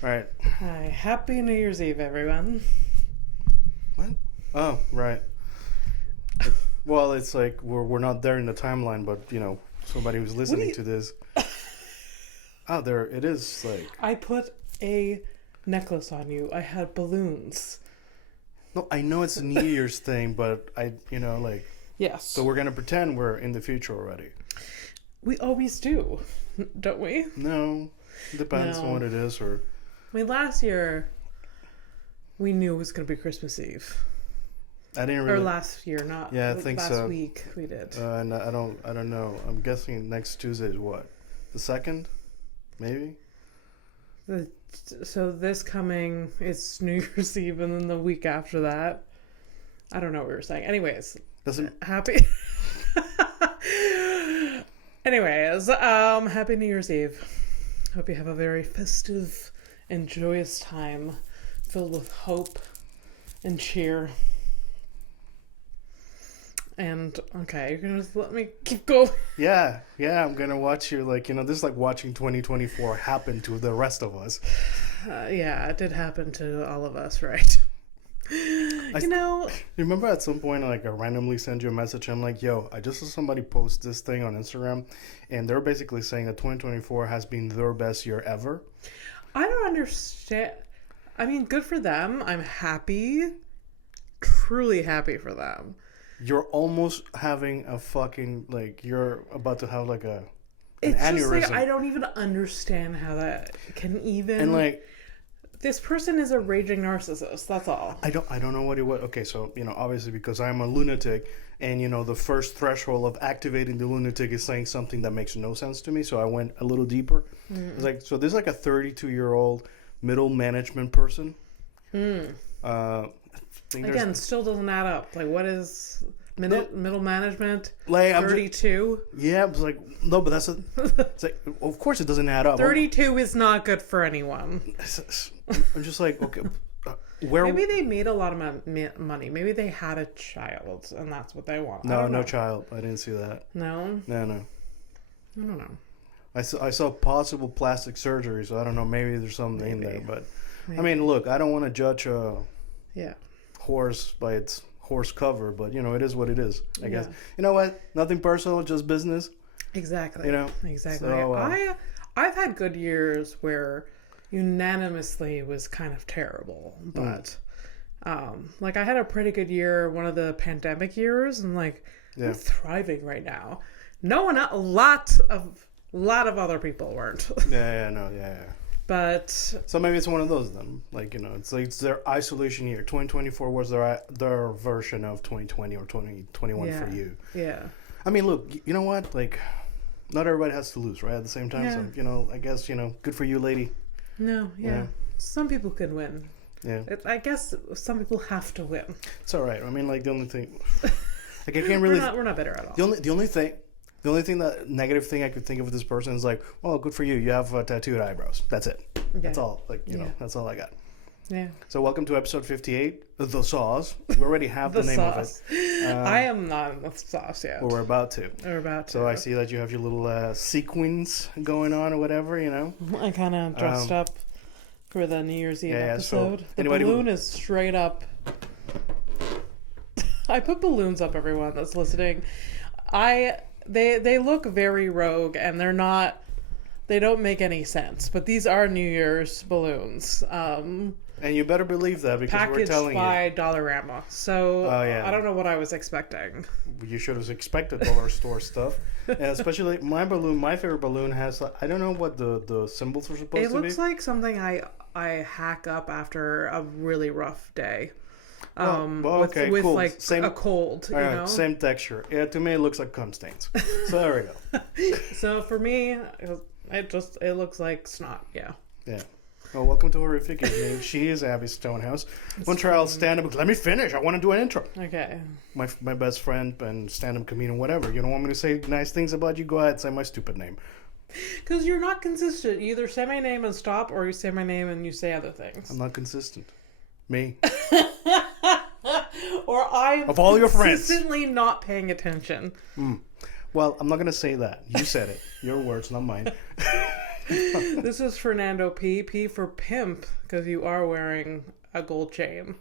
Right. Hi, happy New Year's Eve, everyone. What? Oh, right. Well, it's like we're not there in the timeline, but somebody who's listening to this. Oh, there it is. Like I put a necklace on you. I had balloons. no, I know it's a New Year's thing, but Yes. So we're gonna pretend we're in the future already. We always do, don't we? No, depends on what it is, or. Last year we knew it was going to be Christmas Eve. I didn't really. Or last year, not. Yeah, I think last so. Last week we did. And I don't know. I'm guessing next Tuesday is what? The 2nd? Maybe? So this coming is New Year's Eve, and then the week after that, I don't know what we were saying. Anyways, happy. Anyways, happy New Year's Eve. Hope you have a very festive and joyous time, filled with hope and cheer. And okay, you're gonna just let me keep going. Yeah, I'm gonna watch you. This is like watching 2024 happen to the rest of us. Yeah, it did happen to all of us, right? Remember at some point, I randomly send you a message. And I'm like, yo, I just saw somebody post this thing on Instagram, and they're basically saying that 2024 has been their best year ever. I don't understand. I mean, good for them. I'm happy, truly happy for them. You're almost having a fucking you're about to have an it's aneurysm. Just I don't even understand how that can even. And this person is a raging narcissist. That's all. I don't know what it was. Okay, so obviously because I'm a lunatic, and the first threshold of activating the lunatic is saying something that makes no sense to me. So I went a little deeper. It's so there's a 32-year-old middle management person. Again, still doesn't add up. What is middle management? 32. Yeah, it's no, but that's it's of course it doesn't add up. 32 is not good for anyone. I'm just okay. Where maybe they made a lot of money. Maybe they had a child and that's what they want. No child. I didn't see that. No. I don't know. I saw possible plastic surgery, so I don't know. Maybe there's something in there, but maybe. I mean, look, I don't want to judge a horse by its horse cover, but it is what it is. I guess. You know what? Nothing personal, just business. Exactly. Exactly. So, I've had good years where unanimously was kind of terrible, but I had a pretty good year one of the pandemic years, and I'm thriving right now. A lot of other people weren't. Yeah. But so maybe it's one of those then. It's their isolation year. 2024 was their version of 2020 or 2021 for you. Yeah. I mean, look, you know what? Not everybody has to lose, right? At the same time, so I guess good for you, lady. No, yeah. Some people can win. Yeah. I guess some people have to win. It's all right. I mean, the only thing, I can't really. We're not bitter at all. The only thing negative thing I could think of with this person is well, good for you. You have tattooed eyebrows. That's it. Yeah. That's all. That's all I got. Yeah. So welcome to episode 58, The Sauce. We already have the name sauce. of it. I am not in the sauce yet. Well, we're about to. So I see that you have your little sequins going on or whatever, I kind of dressed up for the New Year's Eve episode. So the balloon is straight up. I put balloons up, everyone that's listening. They look very rogue, and they don't make any sense. But these are New Year's balloons. And you better believe that because we're telling you. Packaged by Dollarama. So I don't know what I was expecting. You should have expected dollar store stuff. And especially my favorite balloon has, I don't know what the symbols are supposed to be. It looks like something I hack up after a really rough day. With cool. A cold, Same texture. Yeah, to me it looks like cum stains. So there we go. So for me, it looks like snot. Yeah. Yeah. Well, welcome to Horrific Evening. She is Abby Stonehouse. One trial stand-up. Let me finish. I want to do an intro. Okay. My best friend and stand-up comedian, whatever. You don't want me to say nice things about you? Go ahead, say my stupid name. Because you're not consistent. You either say my name and stop, or you say my name and you say other things. I'm not consistent. Me. Or I'm of all your friends consistently not paying attention. Well, I'm not going to say that. You said it. Your words, not mine. This is Fernando P. P for pimp, because you are wearing a gold chain.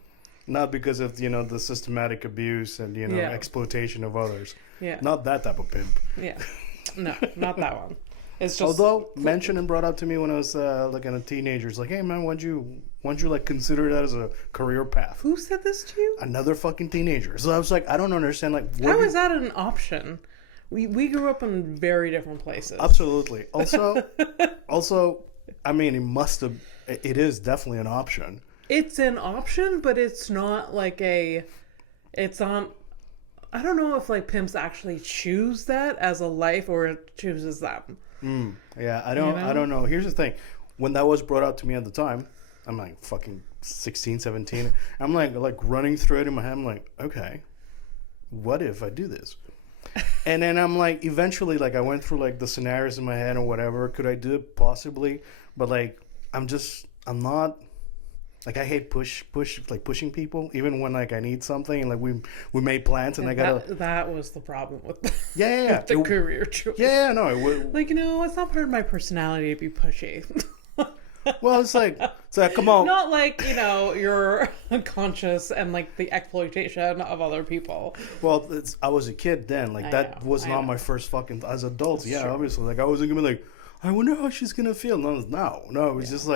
Not because of, the systematic abuse and, exploitation of others. Yeah. Not that type of pimp. Yeah. No, not that one. It's just... Although, mentioned and brought up to me when I was, a teenager. It's like, hey, man, why'd you consider that as a career path? Who said this to you? Another fucking teenager. So I was like, I don't understand, how is that an option? We grew up in very different places. Absolutely. Also, it is definitely an option. It's an option, but it's not it's on... I don't know if pimps actually choose that as a life or it chooses them. Yeah, I don't know. Here's the thing. When that was brought up to me at the time, I'm like fucking 16, 17. I'm like running through it in my head. I'm like, okay, what if I do this? And then I'm like, eventually, I went through the scenarios in my head or whatever. Could I do it? Possibly. But I'm not, I hate pushing people, even when I need something and we made plans and I gotta. That was the problem with the career choice. Yeah, no. It's not part of my personality to be pushy. Well, it's like, come on. Not you're unconscious and the exploitation of other people. Well, I was a kid then. That was not my first fucking, as adults. That's true. Obviously. I wasn't going to be I wonder how she's going to feel. No, it was just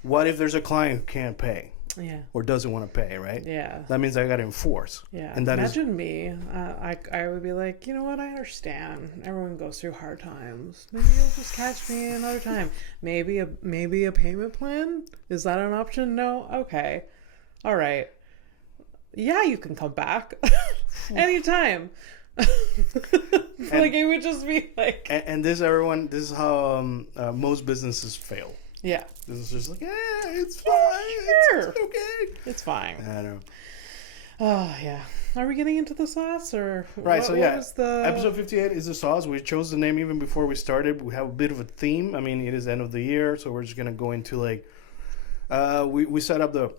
what if there's a client who can't pay? Yeah. Or doesn't want to pay, right? Yeah. That means I got to enforce. Yeah. And that Imagine me. I would be like, you know what? I understand. Everyone goes through hard times. Maybe you'll just catch me another time. Maybe a payment plan? Is that an option? No? Okay. All right. Yeah, you can come back. Anytime. It would just be And this is how most businesses fail. Yeah. This is just it's fine. Sure. It's okay. It's fine. I know. Oh, yeah. Are we getting into the sauce or? Right, what was episode 58 is the sauce. We chose the name even before we started. We have a bit of a theme. I mean, it is the end of the year, so we're just going to go into we set up the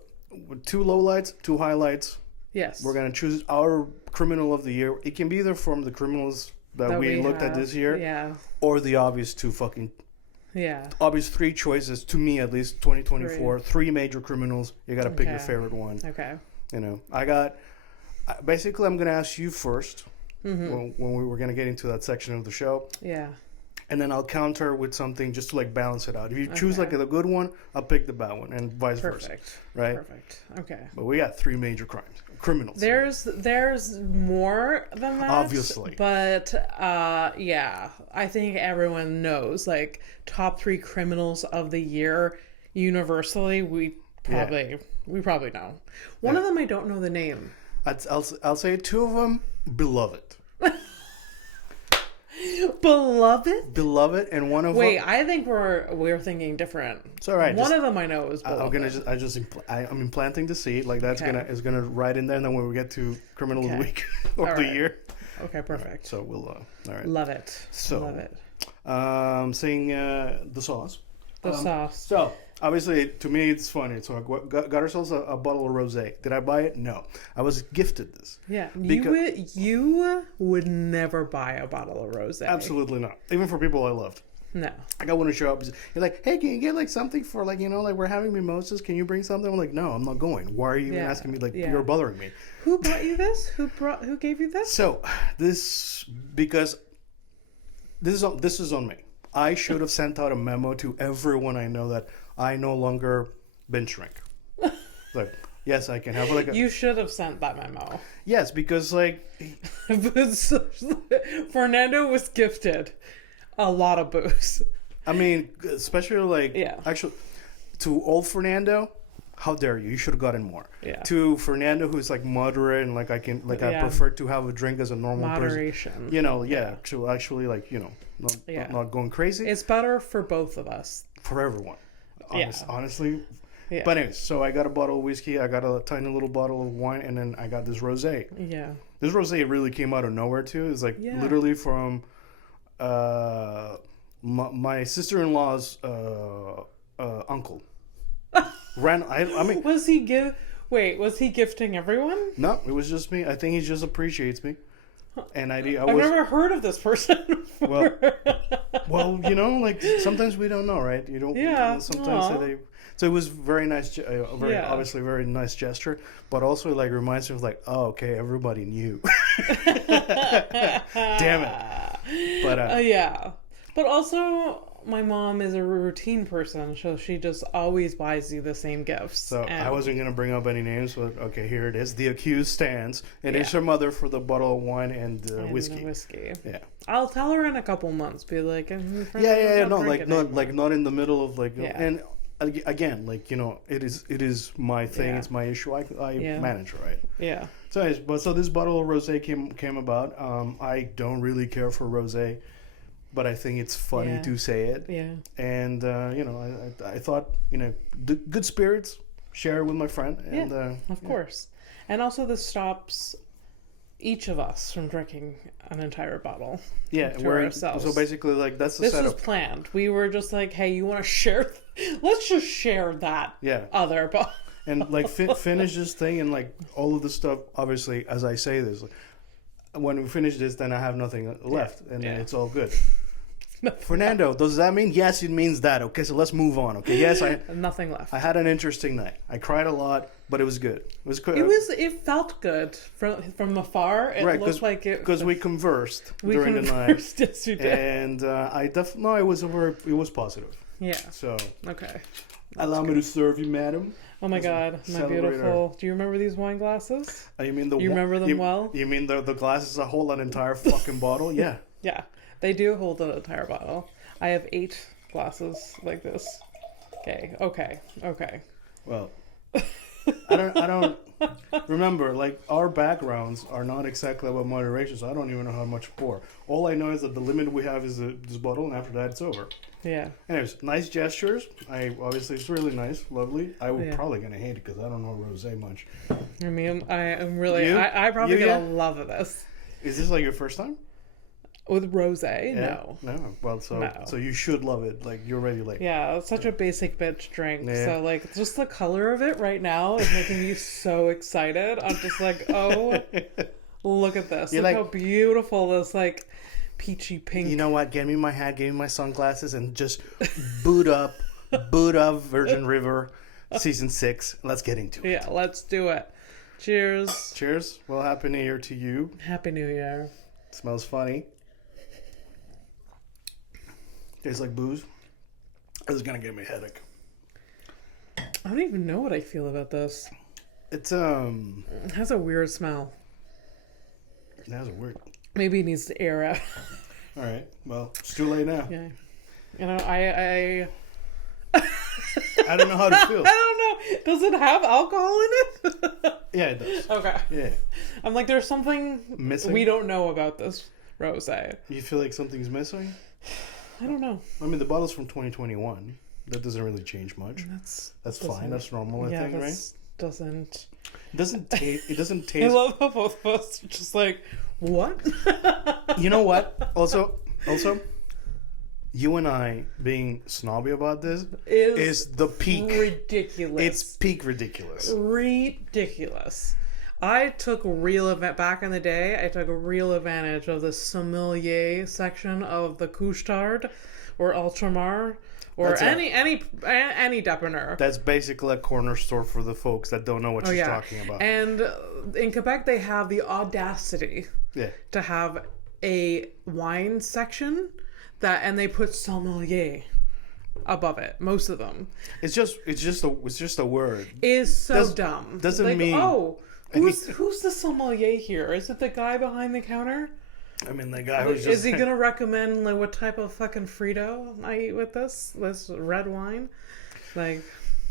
2 lowlights, 2 highlights. Yes. We're going to choose our criminal of the year. It can be either from the criminals that we looked at this year. Yeah. Or the obvious 2 fucking... Yeah. Obvious 3 choices, to me at least, 2024. 3 major criminals. You got to pick your favorite one. Okay. Basically, I'm going to ask you first when we were going to get into that section of the show. Yeah. And then I'll counter with something just to balance it out. If you choose a good one, I'll pick the bad one, and vice versa. Right? Perfect. Okay. But we got 3 major criminals. There's more than that. Obviously. But yeah, I think everyone knows top 3 criminals of the year universally. We probably know. One of them I don't know the name. I'll say 2 of them beloved. Beloved, and one of them. Wait, I think we're thinking different. It's all right. One of them I know is beloved. I'm implanting the seed. That's is gonna write in there, and then when we get to criminal of the week or the year. Okay, perfect. Right, so we'll all right. Love it. So love it. Saying the sauce. The sauce. So obviously, to me, it's funny. So I got ourselves a bottle of rosé. Did I buy it? No. I was gifted this. Yeah. You would never buy a bottle of rosé. Absolutely not. Even for people I loved. No. I got one to show up. You're like, hey, can you get something for we're having mimosas? Can you bring something? I'm like, no, I'm not going. Why are you even asking me? You're bothering me. Who bought you this? Who gave you this? So because this is on me. I should have sent out a memo to everyone I know that I no longer binge drink. Yes, I can have You should have sent that memo. Yes, because Fernando was gifted a lot of booze. I mean, especially actually to old Fernando, how dare you? You should have gotten more. Yeah. To Fernando, who's moderate and I prefer to have a drink as a normal moderation. Person. To actually not going crazy. It's better for both of us. For everyone. Honestly. Yeah. But anyways, so I got a bottle of whiskey, I got a tiny little bottle of wine, and then I got this rosé. Yeah. This rosé really came out of nowhere too. It's literally from my sister-in-law's uncle. I mean, was he gifting everyone? No, it was just me. I think he just appreciates me. And I've never heard of this person before. Well, Well, like sometimes we don't know, right? You don't. Yeah. Sometimes they. So it was very nice, obviously very nice gesture, but also like reminds me of like, oh, okay, everybody knew. Damn it. But yeah. But also, my mom is a routine person, so she just always buys you the same gifts. So I wasn't going to bring up any names, but okay, here it is. The accused stands. It is her mother for the bottle of wine and whiskey. The whiskey. Yeah. I'll tell her in a couple months. Be like, no, not in the middle of like, and again, like, it is my thing. Yeah. It's my issue. I manage, right? Yeah. So this bottle of rosé came about. I don't really care for rosé, but I think it's funny to say it. Yeah. And I thought, good spirits, share it with my friend. And of course. And also this stops each of us from drinking an entire bottle. Yeah, to ourselves. So basically, like, that's the this setup. This was planned. We were just like, hey, you want to share? Let's just share that other bottle. And like finish this thing, and like all of the stuff. Obviously, as I say this, like, when we finish this, then I have nothing left, and then it's all good. Fernando, does that mean? Yes, it means that. Okay, so let's move on. Okay, yes, I nothing left. I had an interesting night. I cried a lot, but it was good. It was good. It felt good from afar. It looked like it because we conversed during the night. Yes, you did. And it was positive. Yeah. So okay. Allow me to serve you, madam. Oh my God, my beautiful. Do you remember these wine glasses? You mean you remember them well? You mean the glasses that hold an entire fucking bottle? Yeah. Yeah. They do hold an entire bottle. I have 8 glasses like this. Okay. Well, I don't remember, like, our backgrounds are not exactly about moderation, so I don't even know how much to pour. All I know is that the limit we have is this bottle, and after that it's over. Yeah. Anyways, nice gestures. Obviously it's really nice, lovely. I would probably gonna hate it because I don't know rosé much. I mean, I am really. I probably gonna love this. Is this like your first time? With rosé, no. Well, so you should love it. Like, you're already like... Yeah, it's such a basic bitch drink. Yeah. So, like, just the color of it right now is making me so excited. I'm just like, oh, look at this. Look how beautiful this, like, peachy pink... You know what? Get me my hat, give me my sunglasses, and just boot up Virgin River Season 6. Let's get into it. Yeah, let's do it. Cheers. Cheers. Well, Happy New Year to you. Happy New Year. It smells funny. Tastes like booze. This is gonna give me a headache. I don't even know what I feel about this. It has a weird smell. It has a weird. Maybe it needs to air out. All right. Well, it's too late now. Yeah. I I don't know how to feel. I don't know. Does it have alcohol in it? Yeah, it does. Okay. Yeah. I'm like, there's something missing. We don't know about this rosé. You feel like something's missing? I don't know. I mean, the bottle's from 2021. That doesn't really change much. That's fine. That's normal, I think, right? It doesn't taste. It doesn't taste. I love how both of us are just like, what? You know what? Also, you and I being snobby about this is the peak. Ridiculous. It's peak ridiculous. Ridiculous. I took back in the day, I took a real advantage of the sommelier section of the Couche-Tard or Ultramar or any depanneur. That's basically a corner store for the folks that don't know what she's talking about. And in Quebec, they have the audacity to have a wine section and they put sommelier above it. Most of them. It's just a word. Is so dumb. Doesn't mean Who's the sommelier here? Is it the guy behind the counter? I mean, the guy who's just... Is he going to recommend, like, what type of fucking Frito I eat with this red wine? Like...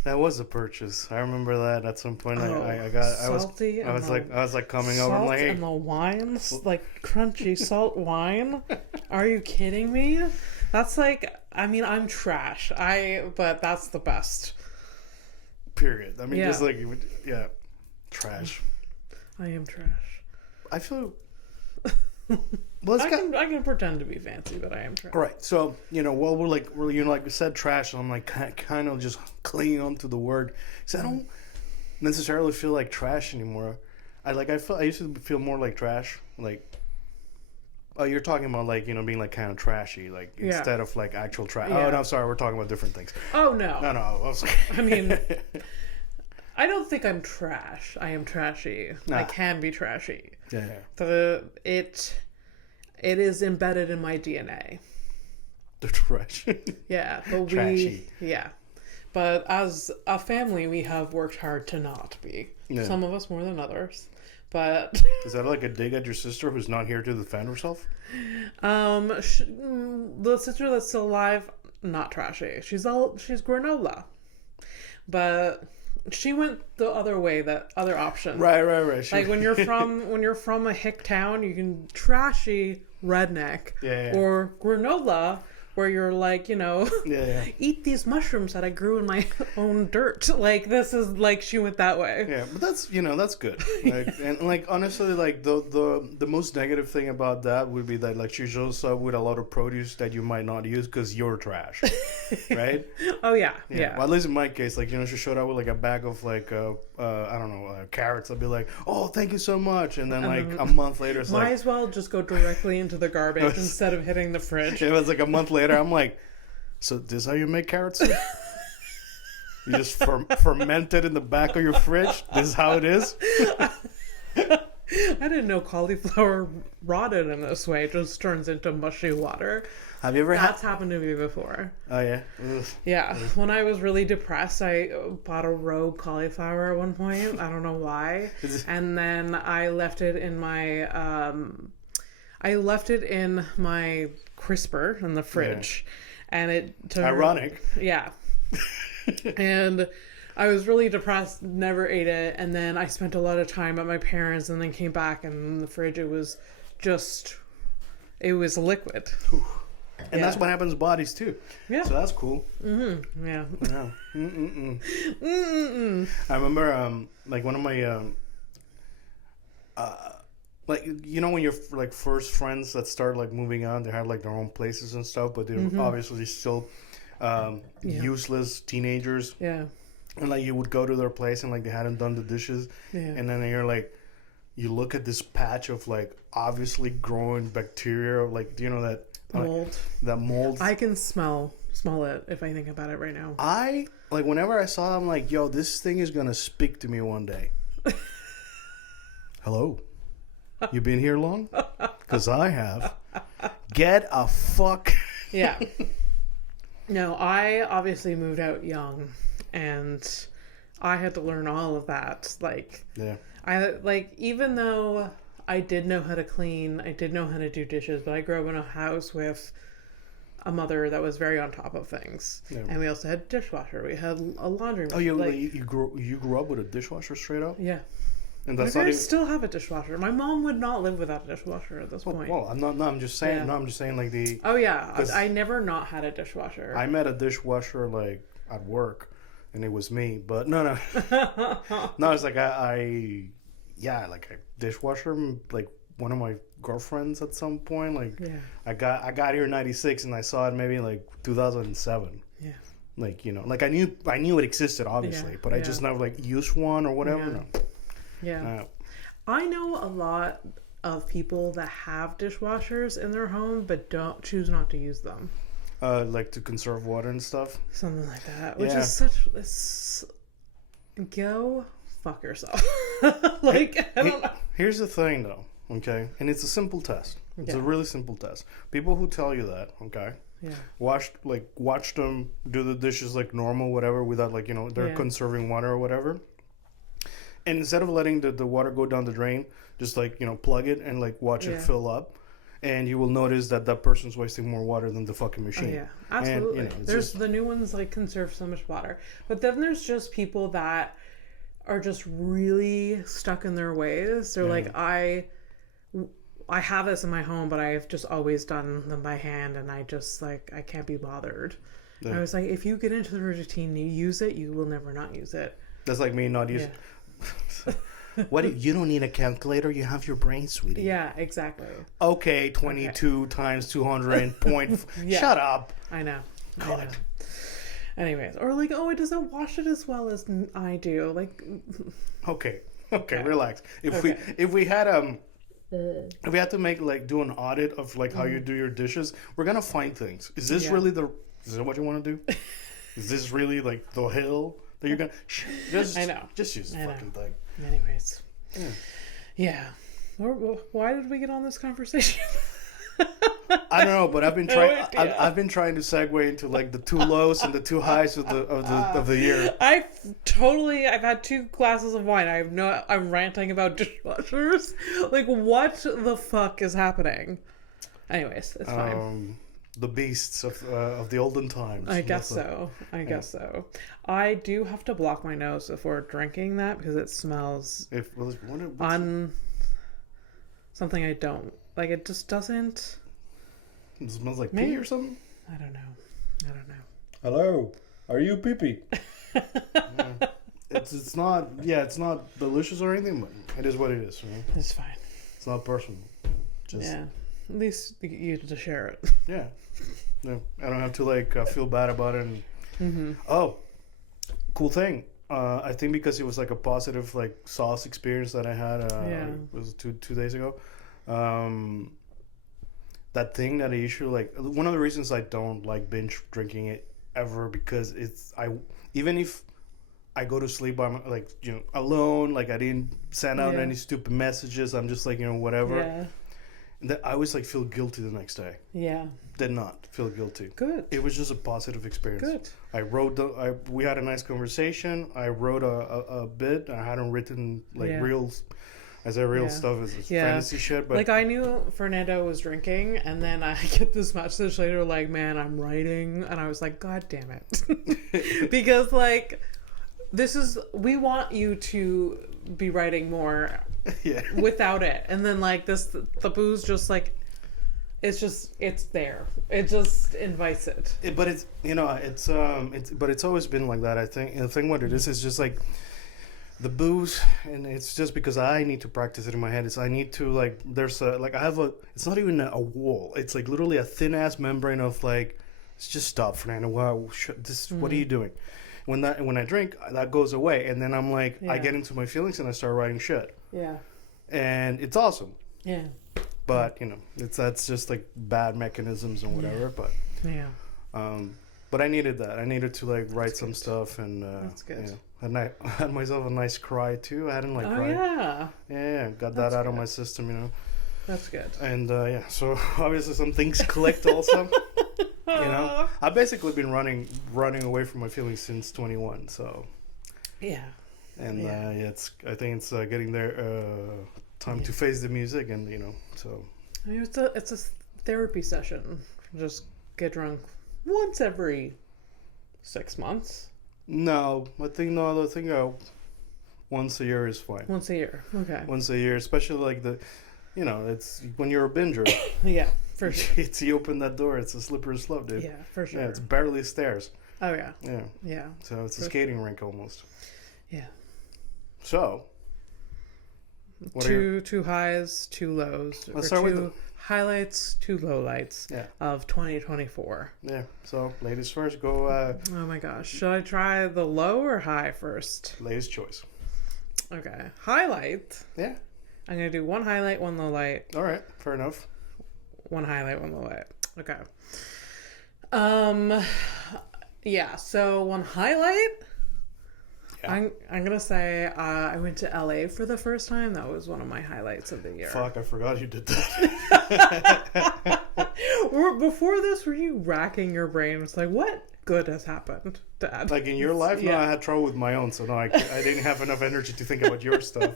That was a purchase. I remember that at some point. I was like coming over and like... and the wines? Like, crunchy salt wine? Are you kidding me? That's like... I mean, I'm trash. But that's the best. Period. I mean, just like... Yeah. Trash. I am trash. I feel... Well, I can pretend to be fancy, but I am trash. Right. So, we're like we said trash, and I'm like kind of just clinging on to the word. Because I don't necessarily feel like trash anymore. I used to feel more like trash. Like, Oh, you're talking about like, being like kind of trashy, like instead of like actual trash. Yeah. Oh, no, I'm sorry. We're talking about different things. Oh, no. No. I mean, I don't think I'm trash. I am trashy. Nah. I can be trashy. Yeah. It is embedded in my DNA. The trash. Yeah, but trashy. But as a family, we have worked hard to not be. Yeah. Some of us more than others. But is that like a dig at your sister who's not here to defend herself? The sister that's still alive, not trashy. She's granola, but she went the other way, that other option. Right. Like when you're from a hick town, you can trashy redneck or granola. Where you're like, eat these mushrooms that I grew in my own dirt. Like, this is like, she went that way. Yeah, but that's, that's good. Like, and like, honestly, like the most negative thing about that would be that like she shows up with a lot of produce that you might not use because you're trash. Right? Oh, yeah. Well, at least in my case, like, she showed up with like a bag of like, I don't know, carrots. I'd be like, oh, thank you so much. And then like a month later, it's might as well just go directly into the garbage instead of hitting the fridge. It was like a month later. I'm like, so this is how you make carrot soup? You just ferment it in the back of your fridge? This is how it is? I didn't know cauliflower rotted in this way. It just turns into mushy water. Have you ever That's happened to me before. Oh, yeah? Ugh. Yeah. When I was really depressed, I bought a rogue cauliflower at one point. I don't know why. And then I left it in my... crisper in the fridge, and it ironic. Yeah. And I was really depressed, never ate it, and then I spent a lot of time at my parents' and then came back, and in the fridge it was liquid. And that's what happens to bodies too. Yeah. So that's cool. Mm-hmm. Yeah. I remember like one of my like, when you're like first friends that start like moving on, they have like their own places and stuff, but they're obviously still useless teenagers. Yeah. And like you would go to their place and like they hadn't done the dishes. Yeah. And then you're like, you look at this patch of like obviously growing bacteria, like, that mold. That mold. I can smell it if I think about it right now. I like whenever I saw it, I'm like, yo, this thing is gonna speak to me one day. Hello. You been here long? Because I have. Get a fuck. Yeah. No, I obviously moved out young, and I had to learn all of that. Like, even though I did know how to clean, I did know how to do dishes, but I grew up in a house with a mother that was very on top of things. Yeah. And we also had a dishwasher. We had a laundry machine. Oh, you grew up with a dishwasher straight up? Yeah. And that's I still have a dishwasher. My mom would not live without a dishwasher at this point. Well, I'm just saying. Yeah. No, I'm just saying like the. Oh yeah, I never not had a dishwasher. I met a dishwasher like at work, and it was me. But no. No, it's like a dishwasher. Like one of my girlfriends at some point. Like I got here in '96, and I saw it maybe like 2007. Yeah. Like like I knew it existed obviously, but I just never like used one or whatever. Yeah. No. Yeah. I know a lot of people that have dishwashers in their home but don't choose not to use them. Like to conserve water and stuff? Something like that. Which is go fuck yourself. Like, I don't know. Here's the thing though, okay? And it's a simple test. It's a really simple test. People who tell you that, okay? Yeah. Watch them do the dishes like normal, whatever, without like, they're conserving water or whatever. And instead of letting the water go down the drain, just like, plug it and like watch it fill up. And you will notice that person's wasting more water than the fucking machine. Oh, yeah, absolutely. And, there's the new ones like conserve so much water. But then there's just people that are just really stuck in their ways. They're like, I have this in my home, but I've just always done them by hand. And I just like, I can't be bothered. Yeah. I was like, if you get into the routine, you use it, you will never not use it. That's like me not using you don't need a calculator, you have your brain, sweetie. Yeah, exactly. Okay, 22 times 200 point. Shut up. I know. Anyways, or like, it doesn't wash it as well as I do. Like, okay, relax. If we had If we had to do an audit of like how you do your dishes, we're gonna find things. Is this really is that what you want to do? Is this really like the hill that you're gonna? I know. Just use the fucking thing. Anyways. Yeah. Why did we get on this conversation? I don't know, but I've been trying. I've been trying to segue into like the two lows and the two highs of the year. I've had 2 glasses of wine. I'm ranting about dishwashers. Like, what the fuck is happening? Anyways, it's fine. The beasts of the olden times. I guess so. I do have to block my nose before drinking that because it smells something I don't like. It just doesn't. It smells like pee or something? I don't know. Hello. Are you pee-pee? It's not delicious or anything, but it is what it is. Right? It's fine. It's not personal. At least you get to share it. Yeah. No, I don't have to feel bad about it. And, Oh, cool thing. I think because it was like a positive sauce experience that I had. It was two days ago. That thing that I usually one of the reasons I don't like binge drinking it ever, because even if I go to sleep by alone, I didn't send out any stupid messages, I'm just whatever. Yeah. That I always feel guilty the next day. Yeah. Did not feel guilty. Good. It was just a positive experience. Good. I wrote we had a nice conversation. I wrote a bit. I hadn't written real. I said real stuff is fantasy shit, but I knew Fernando was drinking, and then I get this message later man, I'm writing, and I was like, God damn it. Because we want you to be writing more without it. And then the booze just it's there. It just invites it. But it's always been like that, I think. The thing what it is just the booze, and it's just because I need to practice it in my head. I need to there's I have it's not even a wall. It's literally a thin ass membrane of it's just stop, Fernando. Wow, what are you doing? When I drink, that goes away, and then I'm I get into my feelings and I start writing shit. Yeah. And it's awesome. Yeah. But that's just bad mechanisms and whatever. But yeah. But I needed that. I needed to write some stuff, and that's good. And I had myself a nice cry too. I hadn't cried. Yeah. Got that out of my system. That's good. And so obviously some things clicked also. I've basically been running away from my feelings since 21. So yeah. And I think it's getting there. Time to face the music, and so. I mean, it's a therapy session. Just get drunk once every 6 months. No, I think once a year is fine. Once a year, okay. Once a year, especially it's when you're a binger. Yeah, for sure. You open that door, it's a slippery slope, dude. Yeah, for sure. Yeah, it's barely stairs. Oh yeah. Yeah. Yeah. So it's a skating rink almost. Yeah. So. Two highs, 2 lows. Let's start with highlights, 2 lowlights of 2024. Yeah. So, ladies first, go. Oh my gosh. Should I try the low or high first? Ladies' choice. Okay. Highlight. Yeah. I'm going to do 1 highlight, 1 low light. All right. Fair enough. 1 highlight, 1 low light. Okay. Yeah. So 1 highlight. I'm gonna say I went to LA for the first time. That was one of my highlights of the year. Fuck, I forgot you did that. Before this, were you racking your brain? It's what good has happened to Ed? In your life? No, I had trouble with my own, so no, I didn't have enough energy to think about your stuff.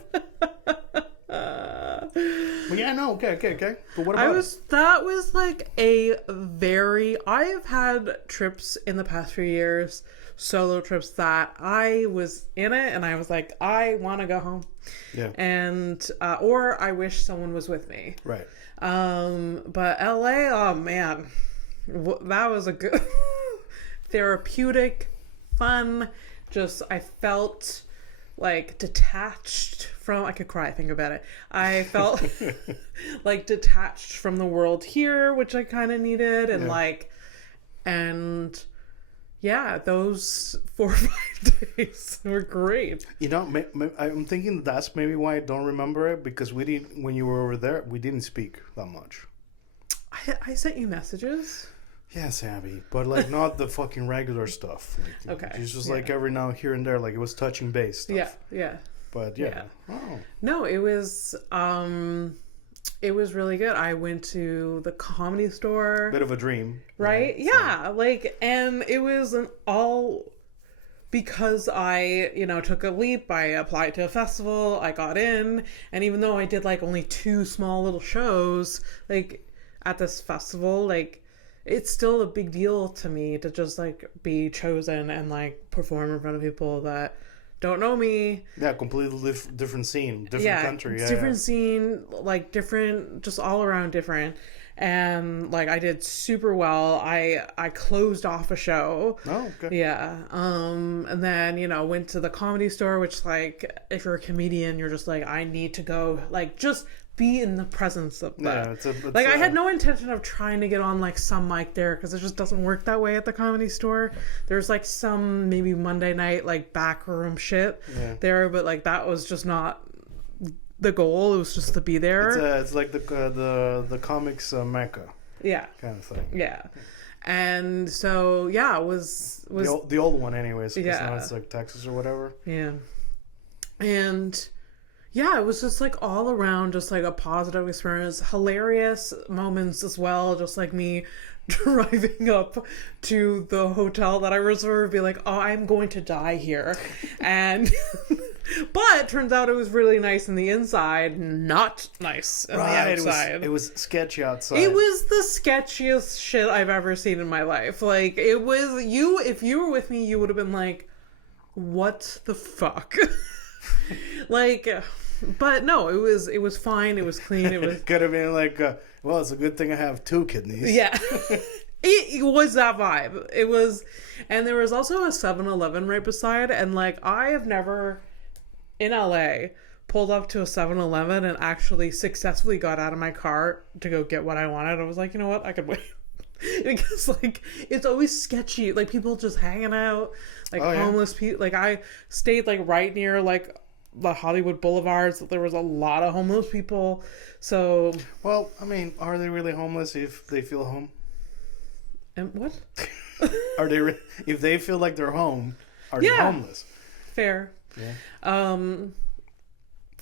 Well, yeah, no, okay. But what about that was I have had trips in the past few years, solo trips that I was in it and I was I want to go home. Yeah. And or I wish someone was with me. Right. But LA, oh man, that was a good therapeutic, fun. Just I felt detached from. I could cry thinking about it. I felt detached from the world here, which I kind of needed, and and yeah, those 4 or 5 days were great. You know, I'm thinking that's maybe why I don't remember it, because we didn't, when you were over there, we didn't speak that much. I sent you messages. Yes, Abby, but like not the fucking regular stuff. Like, okay. It's just like every now here and there, like it was touching base stuff. Yeah, yeah. But yeah. Oh. No, it was really good. I went to the Comedy Store. Bit of a dream. Right? Yeah. So. Like, and it was because I, took a leap. I applied to a festival. I got in. And even though I did like only 2 small little shows, like at this festival, like it's still a big deal to me to just like be chosen and like perform in front of people that don't know me. Yeah, completely different scene, different country. Different scene, like different, just all around different. And like I did super well. I closed off a show. Oh, okay. Yeah. And then, went to the Comedy Store, which like if you're a comedian, you're just like, I need to go, like just be in the presence of that. Yeah, I had no intention of trying to get on like some mic there, because it just doesn't work that way at the Comedy Store. There's like some maybe Monday night like backroom shit there, but like that was just not the goal. It was just to be there. It's like the comics mecca. Yeah. Kind of thing. Yeah. And so it was the old one anyways. Yeah. Now it's like Texas or whatever. Yeah. And yeah, it was just like all around just like a positive experience. Hilarious moments as well. Just like me driving up to the hotel that I reserved, be like, oh, I'm going to die here. And but it turns out it was really nice on the inside, not nice on the outside. It was sketchy outside. It was the sketchiest shit I've ever seen in my life. Like, it was, if you were with me, you would have been like, what the fuck? Like, but no, it was fine. It was clean. It was could have been like, well, it's a good thing I have 2 kidneys. Yeah. It was that vibe. It was, and there was also a 7-Eleven right beside, and like I have never in LA pulled up to a 7-Eleven and actually successfully got out of my car to go get what I wanted. I was like, you know what, I could wait. Because like it's always sketchy, like people just hanging out, like homeless people. Like I stayed like right near like the Hollywood Boulevards. There was a lot of homeless people. So, well, I mean, are they really homeless if they feel home? And what? Are they if they feel like they're home? Are they homeless? Fair. Yeah.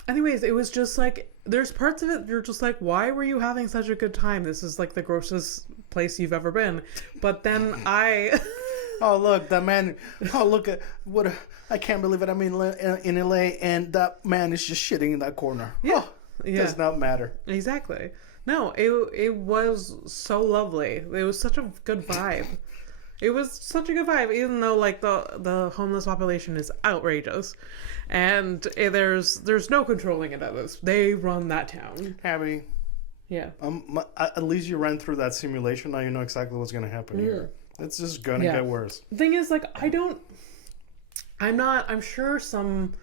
Anyways, it was just like there's parts of it you're just like, why were you having such a good time? This is like the grossest place you've ever been. But then oh, look, that man. Oh, look at what. I can't believe it. I'm in LA, and that man is just shitting in that corner. Yeah. Oh, does not matter. Exactly. No, it was so lovely. It was such a good vibe. It was such a good vibe, even though like the homeless population is outrageous, and there's no controlling it. Others, they run that town. Abby. Yeah. At least you ran through that simulation. Now you know exactly what's going to happen here. It's just going to get worse. The thing is, like, I'm sure some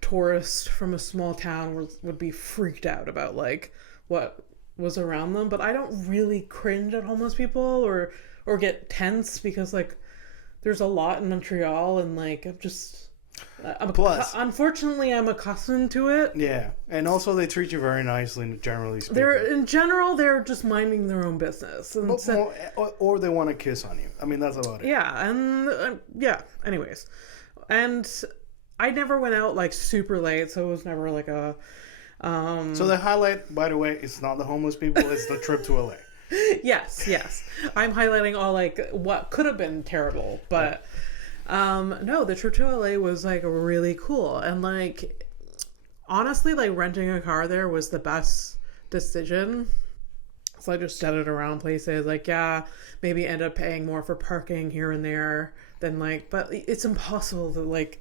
tourist from a small town would be freaked out about, like, what was around them. But I don't really cringe at homeless people or get tense because, like, there's a lot in Montreal and, like, Plus, unfortunately, I'm accustomed to it. Yeah, and also they treat you very nicely, generally speaking. They're just minding their own business, and or they want to kiss on you. I mean, that's about it. Yeah, and anyways, and I never went out like super late, so it was never like a. So the highlight, by the way, it's not the homeless people; it's the trip to LA. Yes, I'm highlighting all like what could have been terrible, but. Yeah. No, the trip to LA was like really cool, and like honestly, like renting a car there was the best decision. So I just jetted around places, like maybe end up paying more for parking here and there than like, but it's impossible to like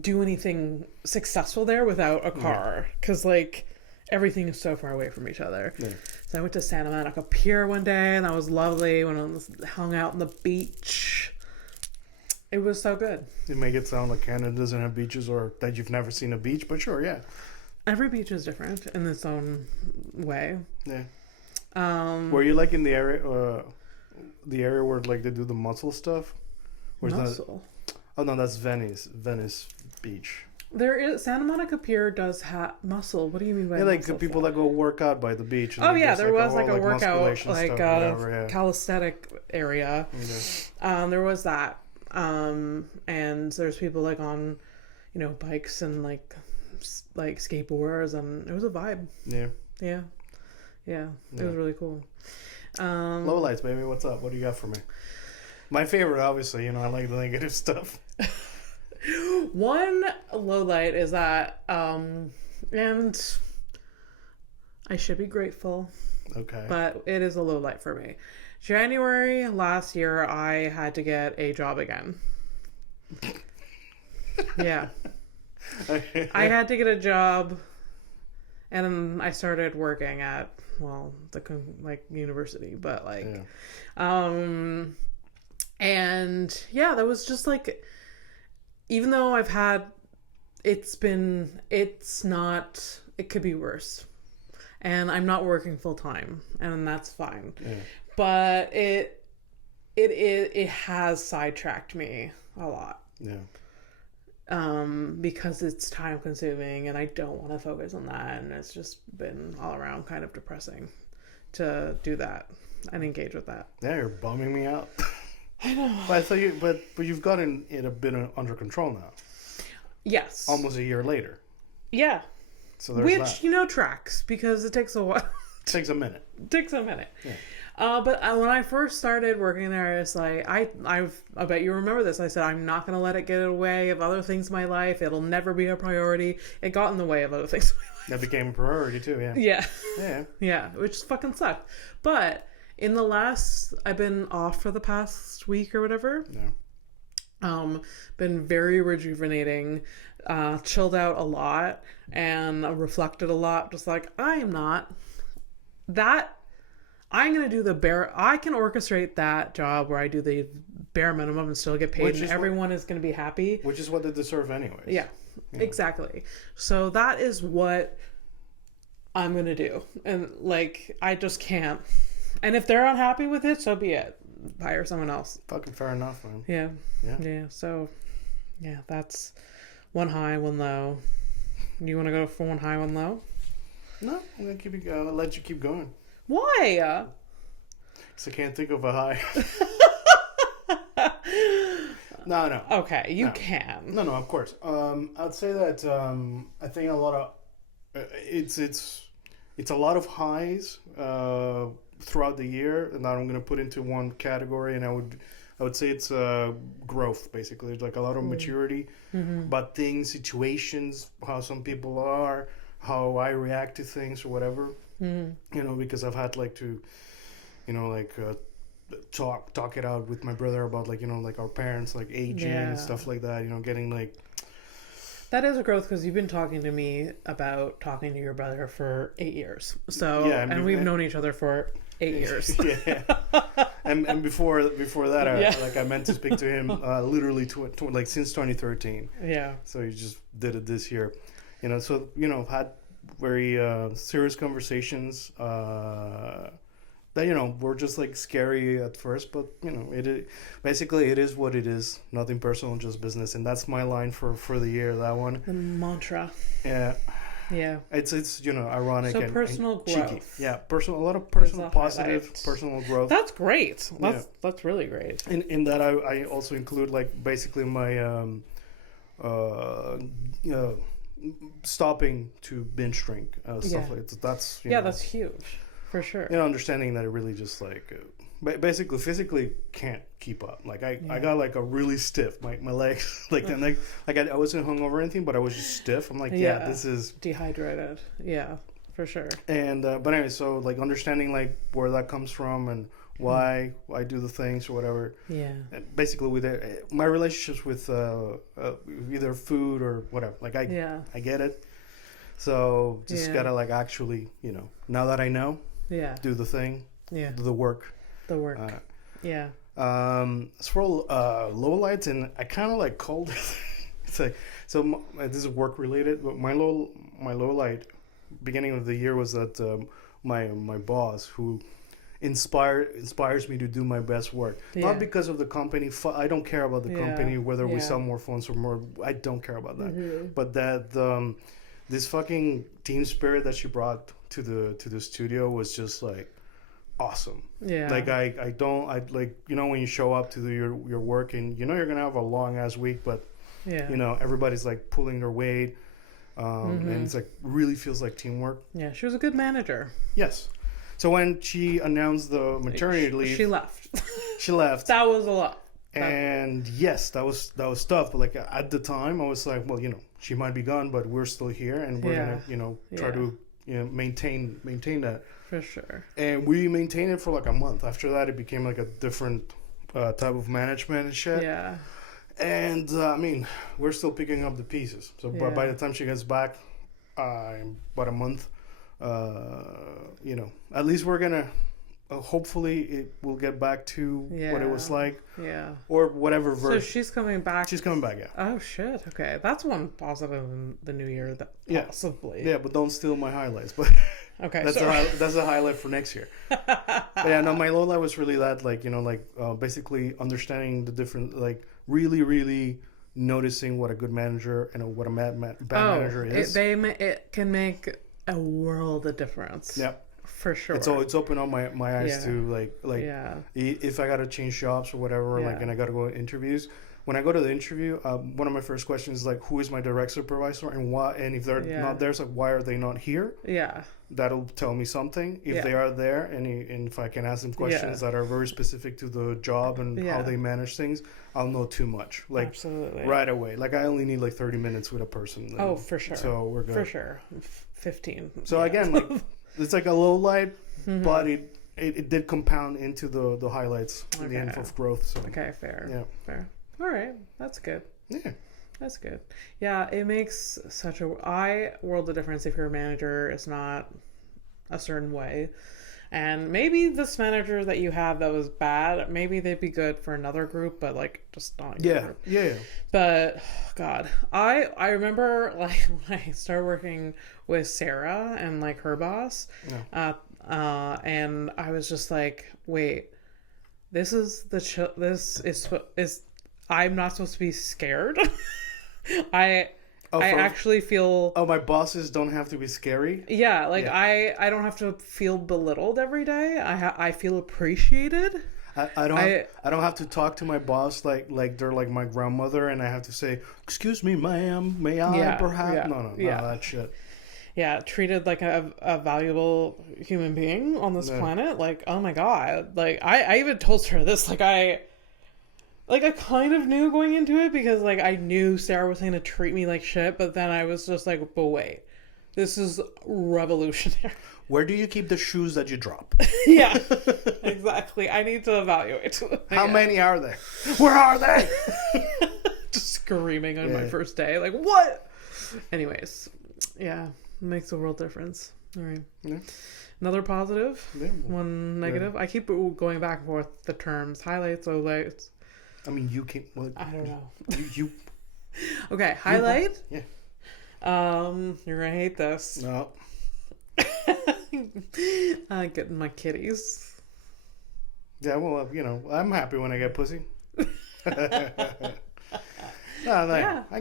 do anything successful there without a car because like everything is so far away from each other. Yeah. So I went to Santa Monica Pier one day, and that was lovely. When I hung out on the beach. It was so good. You make it sound like Canada doesn't have beaches or that you've never seen a beach, but sure, yeah. Every beach is different in its own way. Yeah. Were you like in the area the area where like they do the muscle stuff. Muscle. Oh no, that's Venice Beach. There is Santa Monica Pier does have muscle. What do you mean by like muscle people that go work out by the beach? Oh yeah, there was like a workout like whatever, calisthenic area. Okay. There was that, and there's people like on, bikes and like skateboards, and it was a vibe. Yeah. It was really cool. Low lights, baby. What's up? What do you got for me? My favorite, obviously. I like the negative stuff. One low light is that, and I should be grateful. Okay. But it is a low light for me. January last year, I had to get a job again. Yeah. I had to get a job, and I started working at, the university, but and yeah, that was just like, even though it could be worse, and I'm not working full time, and that's fine. Yeah. But it has sidetracked me a lot. Yeah. Because it's time consuming and I don't want to focus on that, and it's just been all around kind of depressing to do that and engage with that. Yeah, you're bumming me out. I know. But I thought but you've gotten it a bit under control now. Yes. Almost a year later. Yeah. So there's that. Tracks, because it takes a while. It takes a minute. Yeah. But when I first started working there, it's like, I bet you remember this. I said, I'm not going to let it get in the way of other things in my life. It'll never be a priority. It got in the way of other things in my life. That became a priority too, yeah. Yeah. Yeah. Yeah, which fucking sucked. But I've been off for the past week or whatever. Yeah. Been very rejuvenating, chilled out a lot, and reflected a lot. Just like, I'm going to do I can orchestrate that job where I do the bare minimum and still get paid, and everyone is going to be happy. Which is what they deserve anyways. Yeah, exactly. So that is what I'm going to do. And I just can't. And if they're unhappy with it, so be it. Hire someone else. Fucking fair enough, man. Yeah. So, yeah, that's one high, one low. You want to go for one high, one low? No, I'm going to keep it going. I'll let you keep going. Why? Because I can't think of a high. No. Okay, you can. No, of course. I'd say that I think a lot of it's a lot of highs throughout the year, and that I'm going to put into one category, and I would say it's growth, basically. There's like a lot of maturity, but things, situations, how some people are, how I react to things or whatever. Because I've had to, talk it out with my brother about our parents aging and stuff like that. Getting that is a growth, because you've been talking to me about talking to your brother for 8 years. So and we've known each other for 8 years. Yeah. and before that, I meant to speak to him literally since 2013. Yeah. So you just did it this year. So had very serious conversations that were just scary at first, but basically it is what it is. Nothing personal, just business, and that's my line for the year. That one, the mantra. Yeah. It's ironic, so and personal and growth. Cheeky. Yeah, a lot of personal positive personal growth. That's great. That's really great. In that I also include basically my stopping to binge drink stuff like that. That's that's huge for sure. Understanding that it really just basically physically can't keep up. I got a really stiff my legs I wasn't hungover or anything, but I was just stiff. I'm this is dehydrated. Yeah, for sure. And but anyway, so understanding where that comes from and why I do the things or whatever. Yeah. And basically, with my relationships with either food or whatever, I get it. So just gotta actually, now that I know, do the thing, do the work. Yeah. As for low lights, and I kind of called it. This is work related, but my low light beginning of the year was that my boss, who inspires me to do my best work. Not because of the company. I don't care about the company, whether we sell more phones or more. I don't care about that. But that this fucking team spirit that she brought to the studio was just like awesome. Yeah. Like I like, you know, when you show up to do your work and you know you're gonna have a long ass week, but you know everybody's like pulling their weight, and it's like really feels like teamwork. Yeah, she was a good manager. Yes. So when she announced the maternity leave, she left. She left. That was a lot. And yes, that was tough. But like at the time, I was like, well, you know, she might be gone, but we're still here, and we're gonna, you know, try to, you know, maintain that. For sure. And we maintained it for like a month. After that, it became like a different type of management and shit. Yeah. And I mean, we're still picking up the pieces. So by the time she gets back, about a month. You know, at least we're gonna hopefully it will get back to what it was like, or whatever version. So she's coming back. She's coming back. Oh shit. Okay, that's one positive in the new year. That possibly. Yeah, but don't steal my highlights. But okay, that's a highlight for next year. But yeah, no, my low light was really that, like, you know, like basically understanding the different, like really noticing what a good manager and what a bad manager is. It can make a world of difference. Yeah, for sure. It's opened up my eyes to like if I gotta change jobs or whatever, like, and I gotta go to interviews. When I go to the interview, one of my first questions is like, who is my direct supervisor and why? And if they're not there, it's like, why are they not here? Yeah, that'll tell me something. If they are there, and if I can ask them questions that are very specific to the job and how they manage things, I'll know too much. Like, absolutely, right away. Like, I only need like 30 minutes with a person. Oh, for sure. So we're good. For sure. 15. So again, like, it's like a low light, but it did compound into the highlights in the end of growth. So. Okay, fair. Yeah, fair. All right, that's good. Yeah, that's good. Yeah, it makes such a world of difference if your manager is not a certain way. And maybe this manager that you have that was bad, maybe they'd be good for another group, but like just not your group. Yeah. But God, I remember like when I started working with Sarah and like her boss, and I was just like, wait, this is I'm not supposed to be scared. I actually feel... Oh, my bosses don't have to be scary? Yeah, like I don't have to feel belittled every day. I feel appreciated. I don't have to talk to my boss like they're like my grandmother and I have to say, excuse me, ma'am, may I perhaps? Yeah, no, that shit. Yeah, treated like a valuable human being on this planet. Like, oh my God. Like, I even told her this, I kind of knew going into it because, like, I knew Sarah was going to treat me like shit, but then I was just like, but wait, this is revolutionary. Where do you keep the shoes that you drop? Yeah, exactly. I need to evaluate. How many are there? Where are they? Just screaming on my first day. Like, what? Anyways, yeah, makes a world difference. All right. Yeah. Another positive, one negative. I keep going back and forth the terms. Highlights, lowlights. I mean, you can... Well, I don't know. You okay, highlight? Yeah. You're gonna hate this. No. Getting my kitties. Yeah, well, you know, I'm happy when I get pussy. I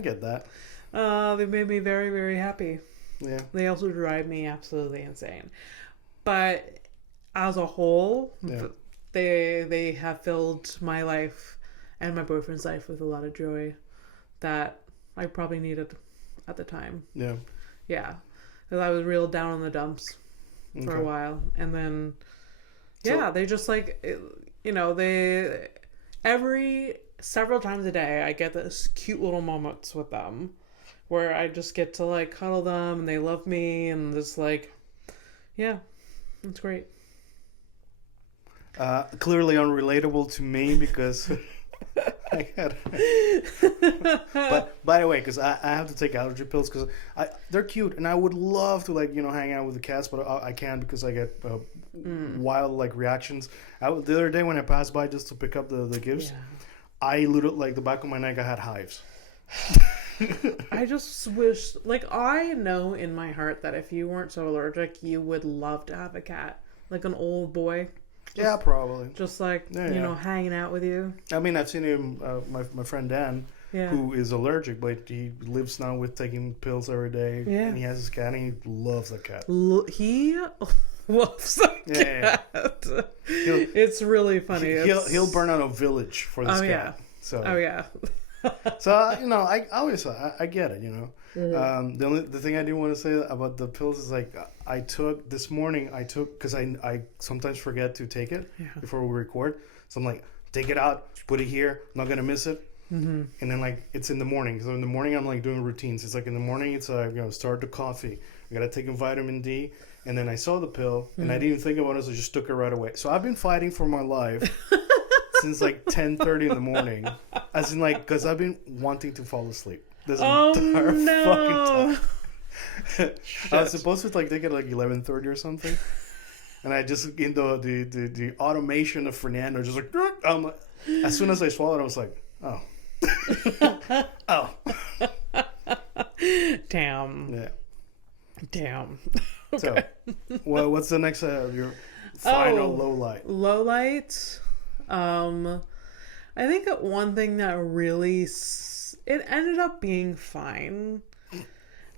get that. They made me very, very happy. Yeah. They also drive me absolutely insane. But as a whole, they have filled my life and my boyfriend's life with a lot of joy that I probably needed at the time. Yeah. Yeah. Because I was real down in the dumps for a while. And then, they just like, you know, several times a day, I get this cute little moments with them where I just get to like cuddle them and they love me and just like, yeah, it's great. Clearly unrelatable to me because... But by the way, because I have to take allergy pills because they're cute and I would love to like, you know, hang out with the cats, but I can't because I get wild like reactions. The other day when I passed by just to pick up the gifts, I literally like the back of my neck I had hives. I just wish, like, I know in my heart that if you weren't so allergic, you would love to have a cat, like an old boy. Yeah, probably. Just like, you know, hanging out with you. I mean, I've seen him, my friend Dan, who is allergic, but he lives now with taking pills every day. Yeah. And he has his cat, and he loves the cat. He loves the cat. Yeah. It's really funny. He'll burn out a village for this cat. Yeah. So. Oh, yeah. So, you know, I always, I get it, you know. Mm-hmm. The thing I do want to say about the pills is like this morning because I sometimes forget to take it before we record. So I'm like, take it out, put it here, I'm not going to miss it. Mm-hmm. And then like it's in the morning. So in the morning I'm like doing routines. It's like in the morning it's start the coffee. I got to take a vitamin D. And then I saw the pill and I didn't think about it. So I just took it right away. So I've been fighting for my life since like 10:30 in the morning. As in like, because I've been wanting to fall asleep. This entire fucking time. I was supposed to like take it like 11:30 or something, and I just in the automation of Fernando just like as soon as I swallowed, I was like, oh, oh, damn, yeah, damn. Okay. So, well, what's the next your final low light? Low light. I think that one thing that really it ended up being fine,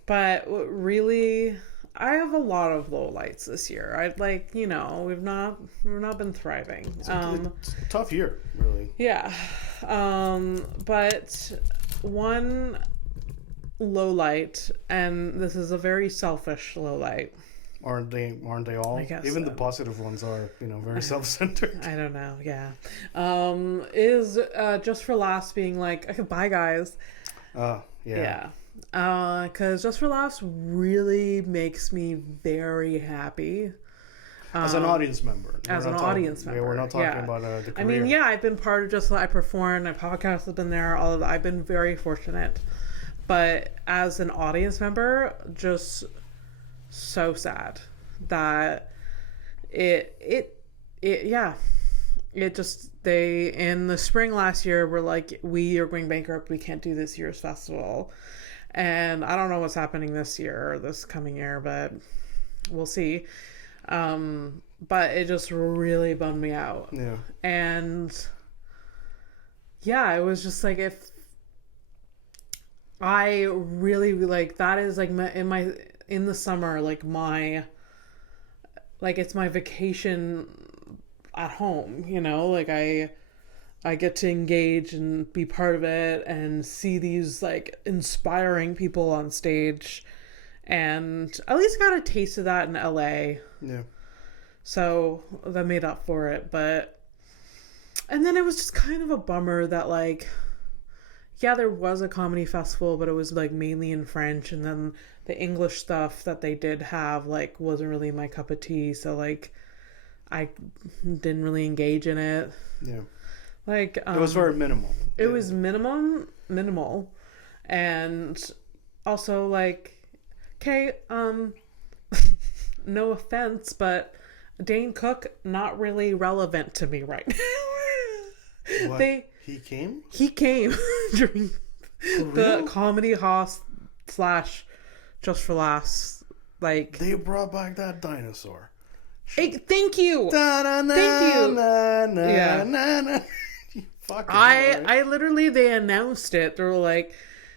but really, I have a lot of lowlights this year. I'd like, you know, we've not been thriving. It's a tough year, really. Yeah, but one lowlight, and this is a very selfish lowlight. Aren't they all? I guess even so. The positive ones are, you know, very self-centered. I don't know. Yeah, is Just for Laughs being like, okay, bye guys. Yeah. Because Just for Laughs really makes me very happy. As an audience member. Member. We're not talking about the career. I mean, I've been part of Just I performed. My podcast has been there. All of that. I've been very fortunate. But as an audience member, just so sad that they in the spring last year were like, we are going bankrupt, we can't do this year's festival, and I don't know what's happening this year or this coming year, but we'll see. But it just really bummed me out. Yeah. And it was just like, if I really like, that is like in the summer, like it's my vacation at home, you know, like I get to engage and be part of it and see these like inspiring people on stage, and at least got a taste of that in LA. Yeah. So that made up for it, and then it was just kind of a bummer that like, there was a comedy festival, but it was like mainly in French, and then the English stuff that they did have like wasn't really my cup of tea, so like I didn't really engage in it. Yeah. Like it was very minimal. It was minimal. And also like, okay, no offense, but Dane Cook not really relevant to me right now. What? He came? He came during the comedy host / Just for Laughs. Like, they brought back that dinosaur. Thank you. Yeah. I literally, they announced it. They were like,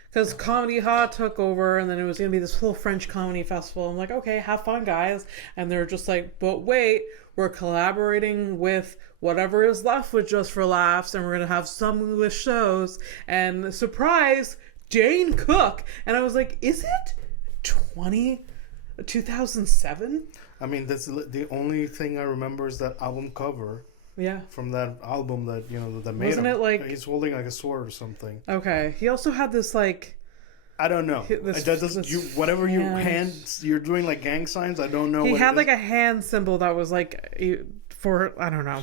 because Comedy Hot took over, and then it was going to be this whole French comedy festival. I'm like, okay, have fun, guys. And they're just like, but wait, we're collaborating with whatever is left with Just for Laughs, and we're going to have some English shows. And surprise, Dane Cook. And I was like, is it 2007? I mean, that's the only thing I remember is that album cover. Yeah. From that album that, you know, that made Wasn't him. It like... He's holding like a sword or something. Okay. He also had this like... I don't know. You're doing like gang signs. I don't know. He had like a hand symbol that was like for, I don't know.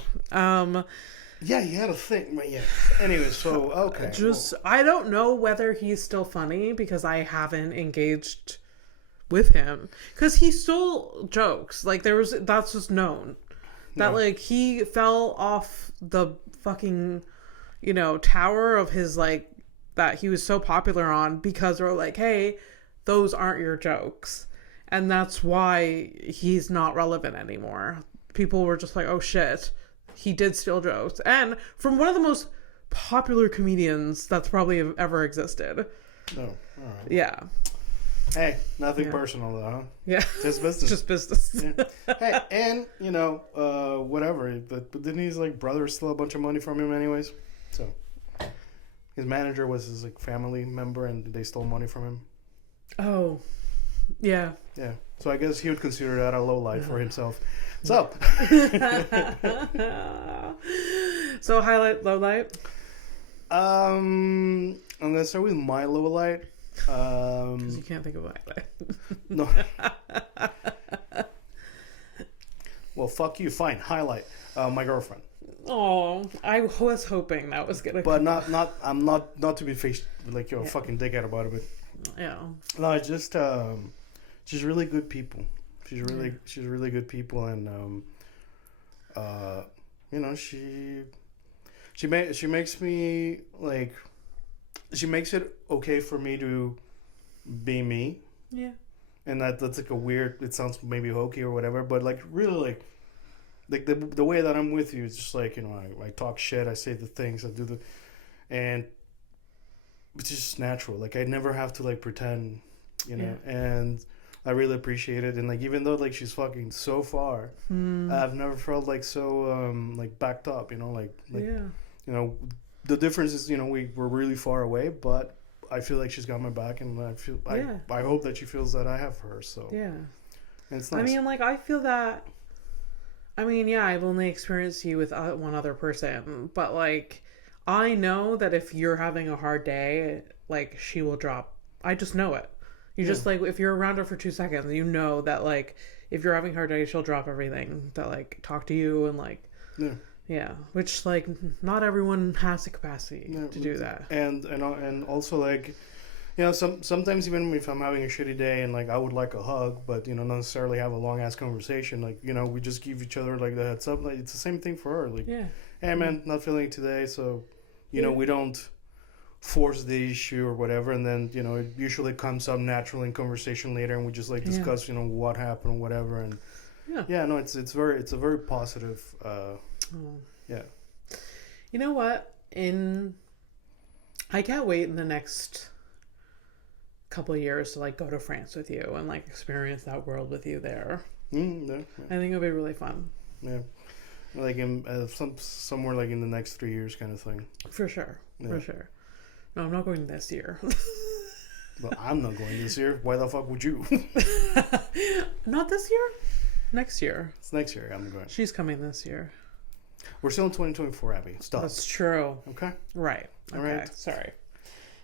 Yeah, he had a thing. Yeah. Anyway, so okay. I don't know whether he's still funny because I haven't engaged with him, because he stole jokes. Like that's just known. That like he fell off the fucking, you know, tower of his like that he was so popular on because they're like, hey, those aren't your jokes. And that's why he's not relevant anymore. People were just like, oh shit, he did steal jokes, and from one of the most popular comedians that's probably ever existed. Oh, all right. Yeah. Hey, nothing personal though, huh? Yeah. Just business. Just business. Yeah. Hey, and whatever. But didn't his like brother steal a bunch of money from him anyways? So his manager was his like family member, and they stole money from him. Oh, yeah. Yeah. So I guess he would consider that a low light for himself. So. So highlight, low light. I'm gonna start with my low light. Because you can't think of a highlight. No. Well, fuck you. Fine. Highlight. My girlfriend. Oh, I was hoping that was gonna. But I'm not to be faced like you're a fucking dickhead about it. But yeah. no, it's just she's really good people. She's really good people, and she makes me like. She makes it okay for me to be me. Yeah. And that's like a weird, it sounds maybe hokey or whatever, but like really like the way that I'm with you is just like, I talk shit, I say the things, I do and it's just natural. Like I never have to like pretend, and I really appreciate it. And like, even though like she's fucking so far, I've never felt like so, like backed up, the difference is, we're really far away, but I feel like she's got my back, and I hope that she feels that I have for her. So yeah, and it's nice. I mean, like I feel that. I mean, yeah, I've only experienced you with one other person, but like I know that if you're having a hard day, like she will drop. I just know it. You just like if you're around her for 2 seconds, you know that like if you're having a hard day, she'll drop everything to like talk to you and like. Yeah. Yeah, which like not everyone has the capacity to do that, and also like, sometimes even if I'm having a shitty day and like I would like a hug, but not necessarily have a long ass conversation, like we just give each other like the heads up. Like it's the same thing for her. Like, hey man, not feeling it today, so we don't force the issue or whatever, and then it usually comes up naturally in conversation later, and we just like discuss what happened or whatever, and it's a very positive. Yeah. You know what? I can't wait in the next couple of years to like go to France with you and like experience that world with you there. I think it'll be really fun. Yeah. Like in somewhere like in the next 3 years kind of thing. For sure. Yeah. For sure. No, I'm not going this year. Well, I'm not going this year. Why the fuck would you? Not this year? Next year. It's next year I'm going. She's coming this year. We're still in 2024, Abby. Stop. That's true. Okay. Right. All okay. right.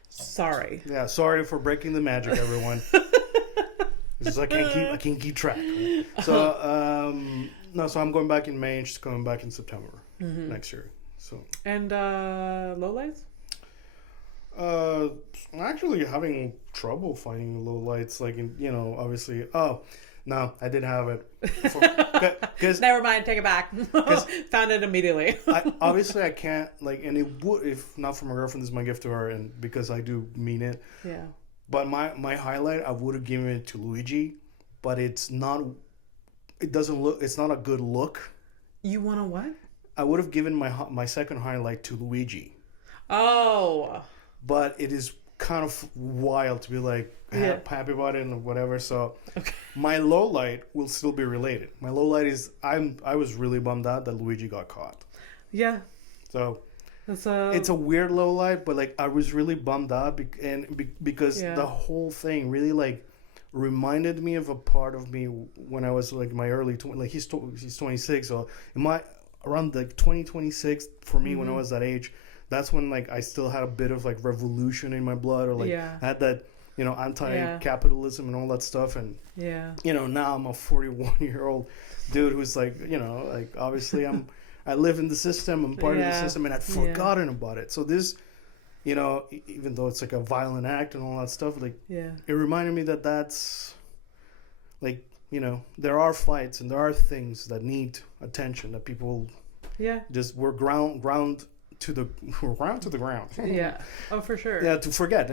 Sorry. Yeah. Sorry for breaking the magic, everyone. It's just I can't keep track. Right? So so I'm going back in May, and she's coming back in September next year. So. And lowlights? I'm actually having trouble finding lowlights. Like obviously. Oh. No, I did have it. Never mind, take it back. Found it immediately. I can't, like, and it would, if not for my girlfriend, this is my gift to her, and because I do mean it. Yeah. But my highlight, I would have given it to Luigi, but it's not a good look. You want a what? I would have given my second highlight to Luigi. Oh. But it is kind of wild to be like happy about it and whatever. So my low light will still be related. My low light is I was really bummed out that Luigi got caught. Yeah. So it's a weird low light, but like I was really bummed out because the whole thing really like reminded me of a part of me when I was like my early 20s. Like he's 26, so around like 2026 for me when I was that age. That's when like I still had a bit of like revolution in my blood, or like I had that anti-capitalism and all that stuff, and now I'm a 41-year-old dude who's like like obviously I live in the system, I'm part of the system, and I'd forgotten about it. So this even though it's like a violent act and all that stuff, like it reminded me that's like there are fights and there are things that need attention that people just were ground to the ground. Yeah. Oh, for sure. Yeah, to forget.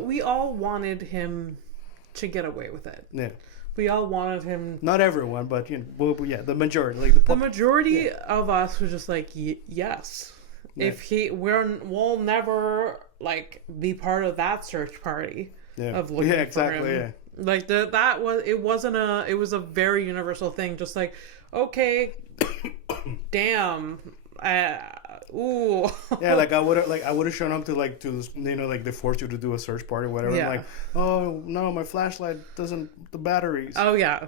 We all wanted him to get away with it. Yeah. we all wanted him. Not everyone, but you know, well, yeah, the majority, the majority of us were just like, yes. Yeah. If we'll never like be part of that search party of looking for him. Yeah. Like it was a very universal thing. Just like, okay, damn. Ooh. Yeah, like I would have shown up to you know, like they forced you to do a search party or whatever. Yeah. Like, oh no, my flashlight doesn't, the batteries. Oh yeah.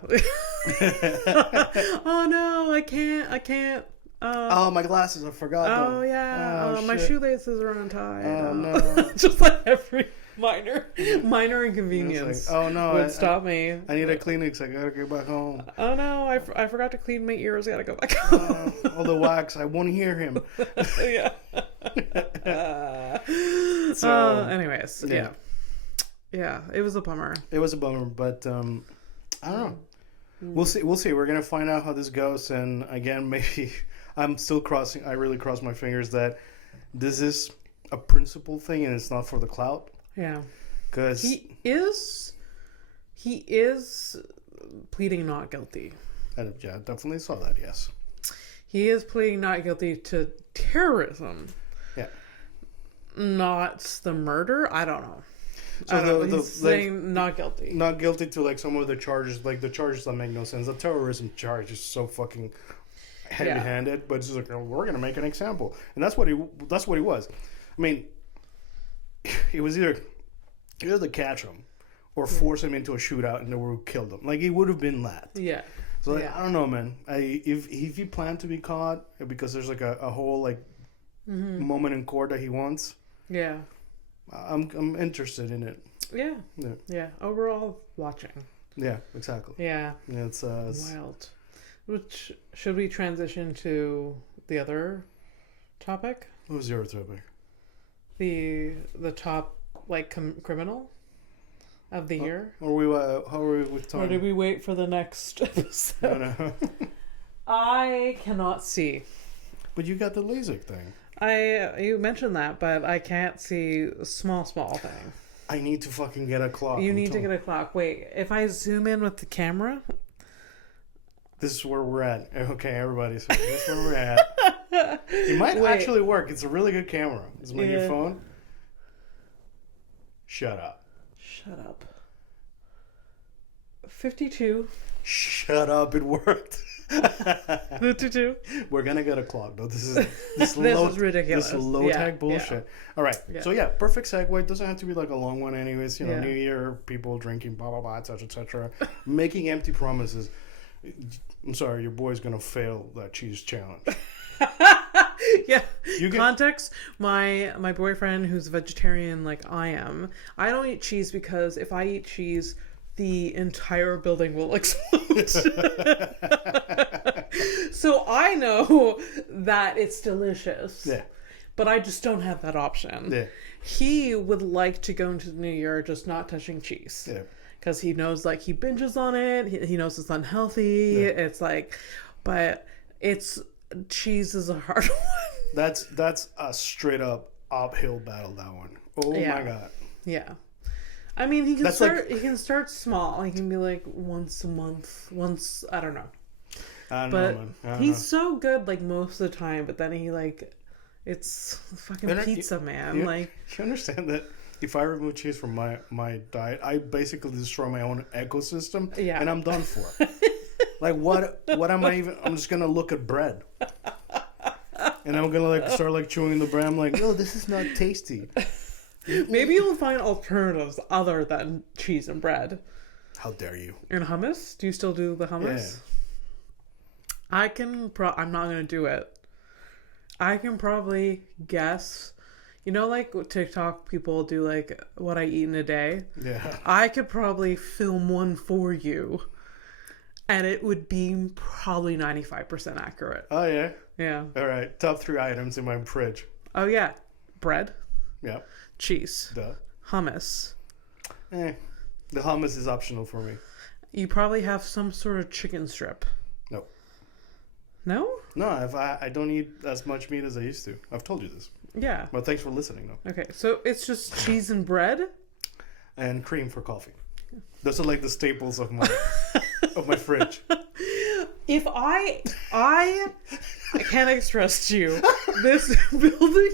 Oh no, I can't. Oh, my glasses, I forgot. Oh yeah. Oh, my shoelaces are untied. Oh no. Just like every minor inconvenience. Like, oh no, would stop me. I need a Kleenex. I gotta go back home. Oh no, I forgot to clean my ears. I gotta go back home. All the wax. I won't hear him. Yeah. So, anyways, yeah, it was a bummer. It was a bummer, but I don't know. We'll see. We're gonna find out how this goes, and again, maybe I really cross my fingers that this is a principle thing and it's not for the clout. Yeah, because he is pleading not guilty. Yeah, I definitely saw that. Yes, he is pleading not guilty to terrorism. Yeah, not the murder. I don't know. So he's saying not guilty. Not guilty to like some of the charges, like the charges that make no sense. The terrorism charge is so fucking heavy-handed, but it's just like, we're gonna make an example, and that's what he was. I mean, it was either to catch him or force him into a shootout and they would have killed him. Like, it would have been that. Yeah. So like, I don't know, man. If he planned to be caught because there's like a whole like moment in court that he wants. Yeah. I'm interested in it. Yeah. Yeah. Overall, watching. Yeah. Exactly. Yeah. It's wild. Which should we transition to the other topic? What was your topic? The top like criminal of the year. How are we with time? Or did we wait for the next episode? No. I cannot see. But you got the LASIK thing. You mentioned that, but I can't see small thing. I need to fucking get a clock. You need to get a clock. Wait, if I zoom in with the camera. This is where we're at. Okay, everybody. So this is where we're at. It might actually work. It's a really good camera. Is it on your phone? Shut up. 52. Shut up. It worked. 52. We're gonna get a clock though. This is ridiculous. This low tech bullshit. Yeah. All right. Yeah. So perfect segue. It doesn't have to be like a long one, anyways. You know, New Year, people drinking, blah blah blah, etc. Making empty promises. I'm sorry, your boy's gonna fail that cheese challenge. Yeah. Context: my boyfriend, who's vegetarian like I am, I don't eat cheese because if I eat cheese, the entire building will explode. So I know that it's delicious. Yeah. But I just don't have that option. Yeah. He would like to go into the new year just not touching cheese. Yeah. Because he knows, like, he binges on it. He knows it's unhealthy. Yeah. It's like, but cheese is a hard one. That's a straight up uphill battle, that one. Oh my God. Yeah. I mean, he can start small. He can be like once a month. I don't know. I don't know, man. He's so good, like, most of the time. But then he, like, it's fucking pizza, man. Like, you understand that? If I remove cheese from my diet, I basically destroy my own ecosystem, and I'm done for. Like, what am I even? I'm just gonna look at bread, and I'm gonna like start like chewing the bread. I'm like, oh, this is not tasty. Maybe you'll find alternatives other than cheese and bread. How dare you? And hummus? Do you still do the hummus? Yeah. I'm not gonna do it. I can probably guess. You know, like TikTok people do, like, what I eat in a day? Yeah. I could probably film one for you, and it would be probably 95% accurate. Oh, yeah? Yeah. All right. Top 3 items in my fridge. Oh, yeah. Bread. Yeah. Cheese. Duh. Hummus. The hummus is optional for me. You probably have some sort of chicken strip. No. No? No, I don't eat as much meat as I used to. I've told you this. Yeah. Well, thanks for listening, though. Okay, so it's just cheese and bread? And cream for coffee. Those are like the staples of my fridge. If I can't express to you this building.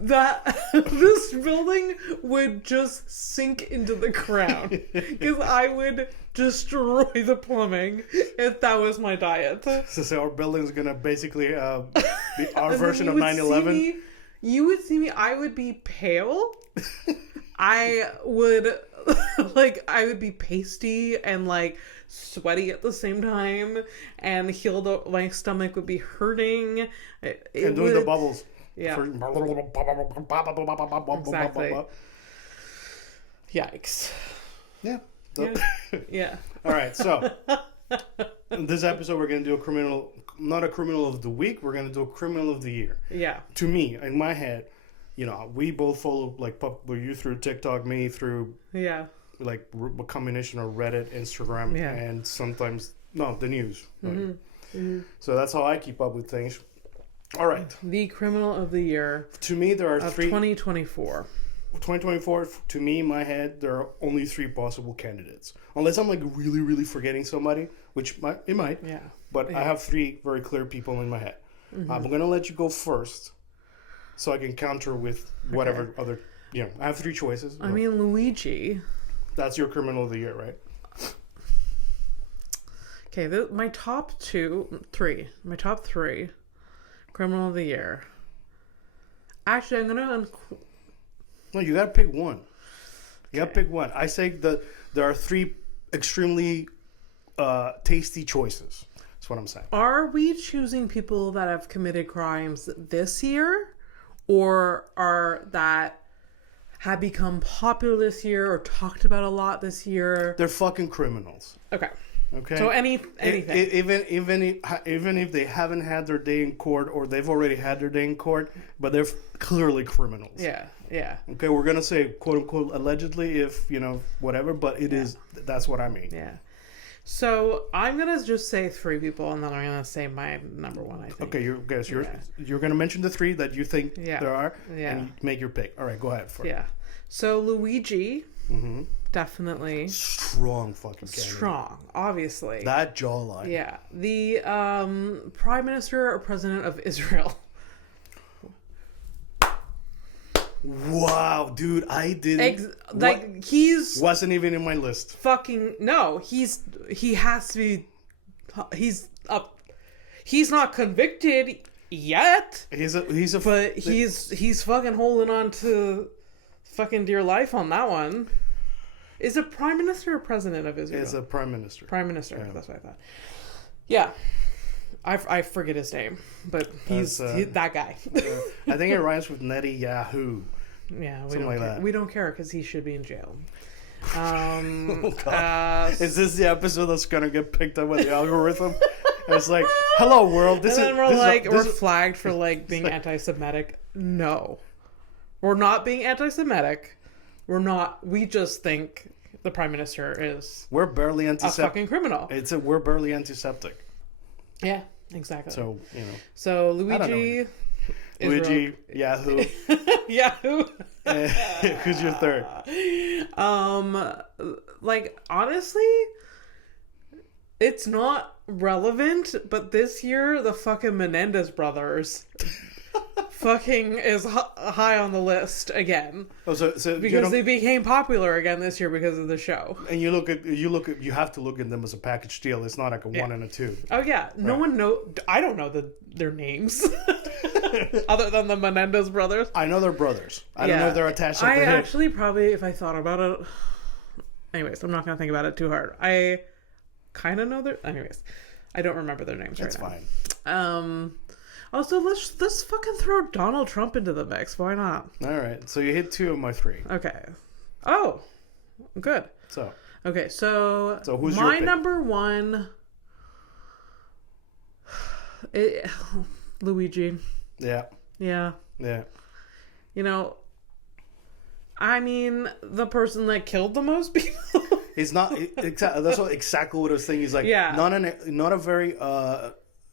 This building would just sink into the ground because I would destroy the plumbing if that was my diet. So our building's gonna basically be our version of 9/11. You would see me. I would be pale. I would be pasty and like sweaty at the same time, and my stomach would be hurting. And doing the bubbles. Yeah. Exactly. Yikes. Yeah. Yeah. All right. So in this episode, we're going to do not a criminal of the week. We're going to do a criminal of the year. Yeah. To me, in my head, we both follow you through TikTok, me through like a combination of Reddit, Instagram, and sometimes the news. Mm-hmm. Mm-hmm. So that's how I keep up with things. All right. The criminal of the year. To me, there are three. 2024. 2024, to me, in my head, there are only three possible candidates. Unless I'm like really, really forgetting somebody, which it might. Yeah. But I have three very clear people in my head. Mm-hmm. I'm going to let you go first so I can counter with whatever other. I have three choices. I mean, Luigi. That's your criminal of the year, right? Okay, my top three. Criminal of the year. Actually, I'm gonna. No, you gotta pick one. You gotta pick one. I say that there are three extremely tasty choices. That's what I'm saying. Are we choosing people that have committed crimes this year, or that have become popular this year or talked about a lot this year? They're fucking criminals. Okay. Okay. So anything. Even if they haven't had their day in court or they've already had their day in court, but they're clearly criminals. Yeah. Yeah. Okay, we're gonna say quote unquote allegedly if whatever, but it is. That's what I mean. Yeah. So I'm gonna just say three people, and then I'm gonna say my number one. I think. Okay, you're gonna mention the three that you think there are, and make your pick. All right, go ahead. Yeah. So Luigi. Mm-hmm. Definitely. Strong fucking candidate. Strong, obviously. That jawline. Yeah. The Prime Minister or President of Israel. Wow, dude, I didn't... he's... Wasn't even in my list. Fucking... No, he has to be... He's up... He's not convicted yet. He's fucking holding on to fucking dear life on that one. Is it Prime Minister or President of Israel? It's a Prime Minister. Prime Minister. Yeah. That's what I thought. Yeah. I forget his name, but he's that guy. I think it rhymes with Netanyahu. Yeah, we don't care because he should be in jail. Is this the episode that's gonna get picked up with the algorithm? It's like, hello world. We're flagged for like being anti-Semitic. No, we're not being anti-Semitic. We're not. We just think the Prime Minister is. We're barely antiseptic. A fucking criminal. We're barely antiseptic. Yeah, exactly. So So Luigi. Yahoo. Yahoo. Who's your third? Honestly, it's not relevant, but this year the fucking Menendez brothers fucking is high on the list again. Oh, so because they became popular again this year because of the show. And you have to look at them as a package deal. It's not like a one and a two. Oh yeah, no one I don't know their names other than the Menendez brothers. I know they're brothers. I don't know if they're attached to the hip. Actually probably, if I thought about it. Anyways, I'm not gonna think about it too hard. I kind of know anyways, I don't remember their names right now. That's fine. Also, let's fucking throw Donald Trump into the mix. Why not? All right. So you hit two of my three. Okay. Oh, good. So who's my number one? Luigi. Yeah. Yeah. Yeah. I mean, the person that killed the most people. He's not exactly. That's exactly what I was thinking. He's like,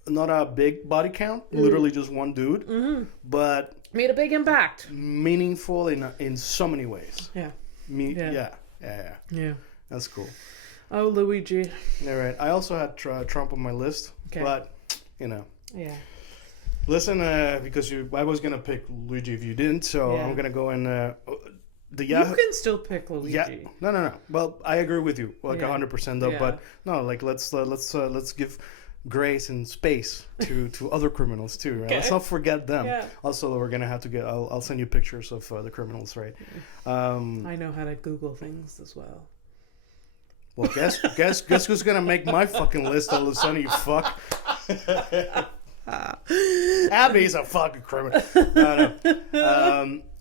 not a big body count, literally just one dude, but made a big impact, meaningful in so many ways. Yeah, yeah. Yeah. That's cool. Oh, Luigi. Yeah, right. I also had Trump on my list, but Yeah. Listen, because I was gonna pick Luigi if you didn't, so I'm gonna go in. The Yahoo. You can still pick Luigi. Yeah. No. Well, I agree with you, like 100% though. But no, like let's give grace and space to other criminals too. Right? Okay. Let's not forget them. Yeah. Also, we're gonna have to get. I'll send you pictures of the criminals, right? I know how to Google things as well. Well, guess who's gonna make my fucking list all of a sudden? You fuck. Abby's a fucking criminal. No.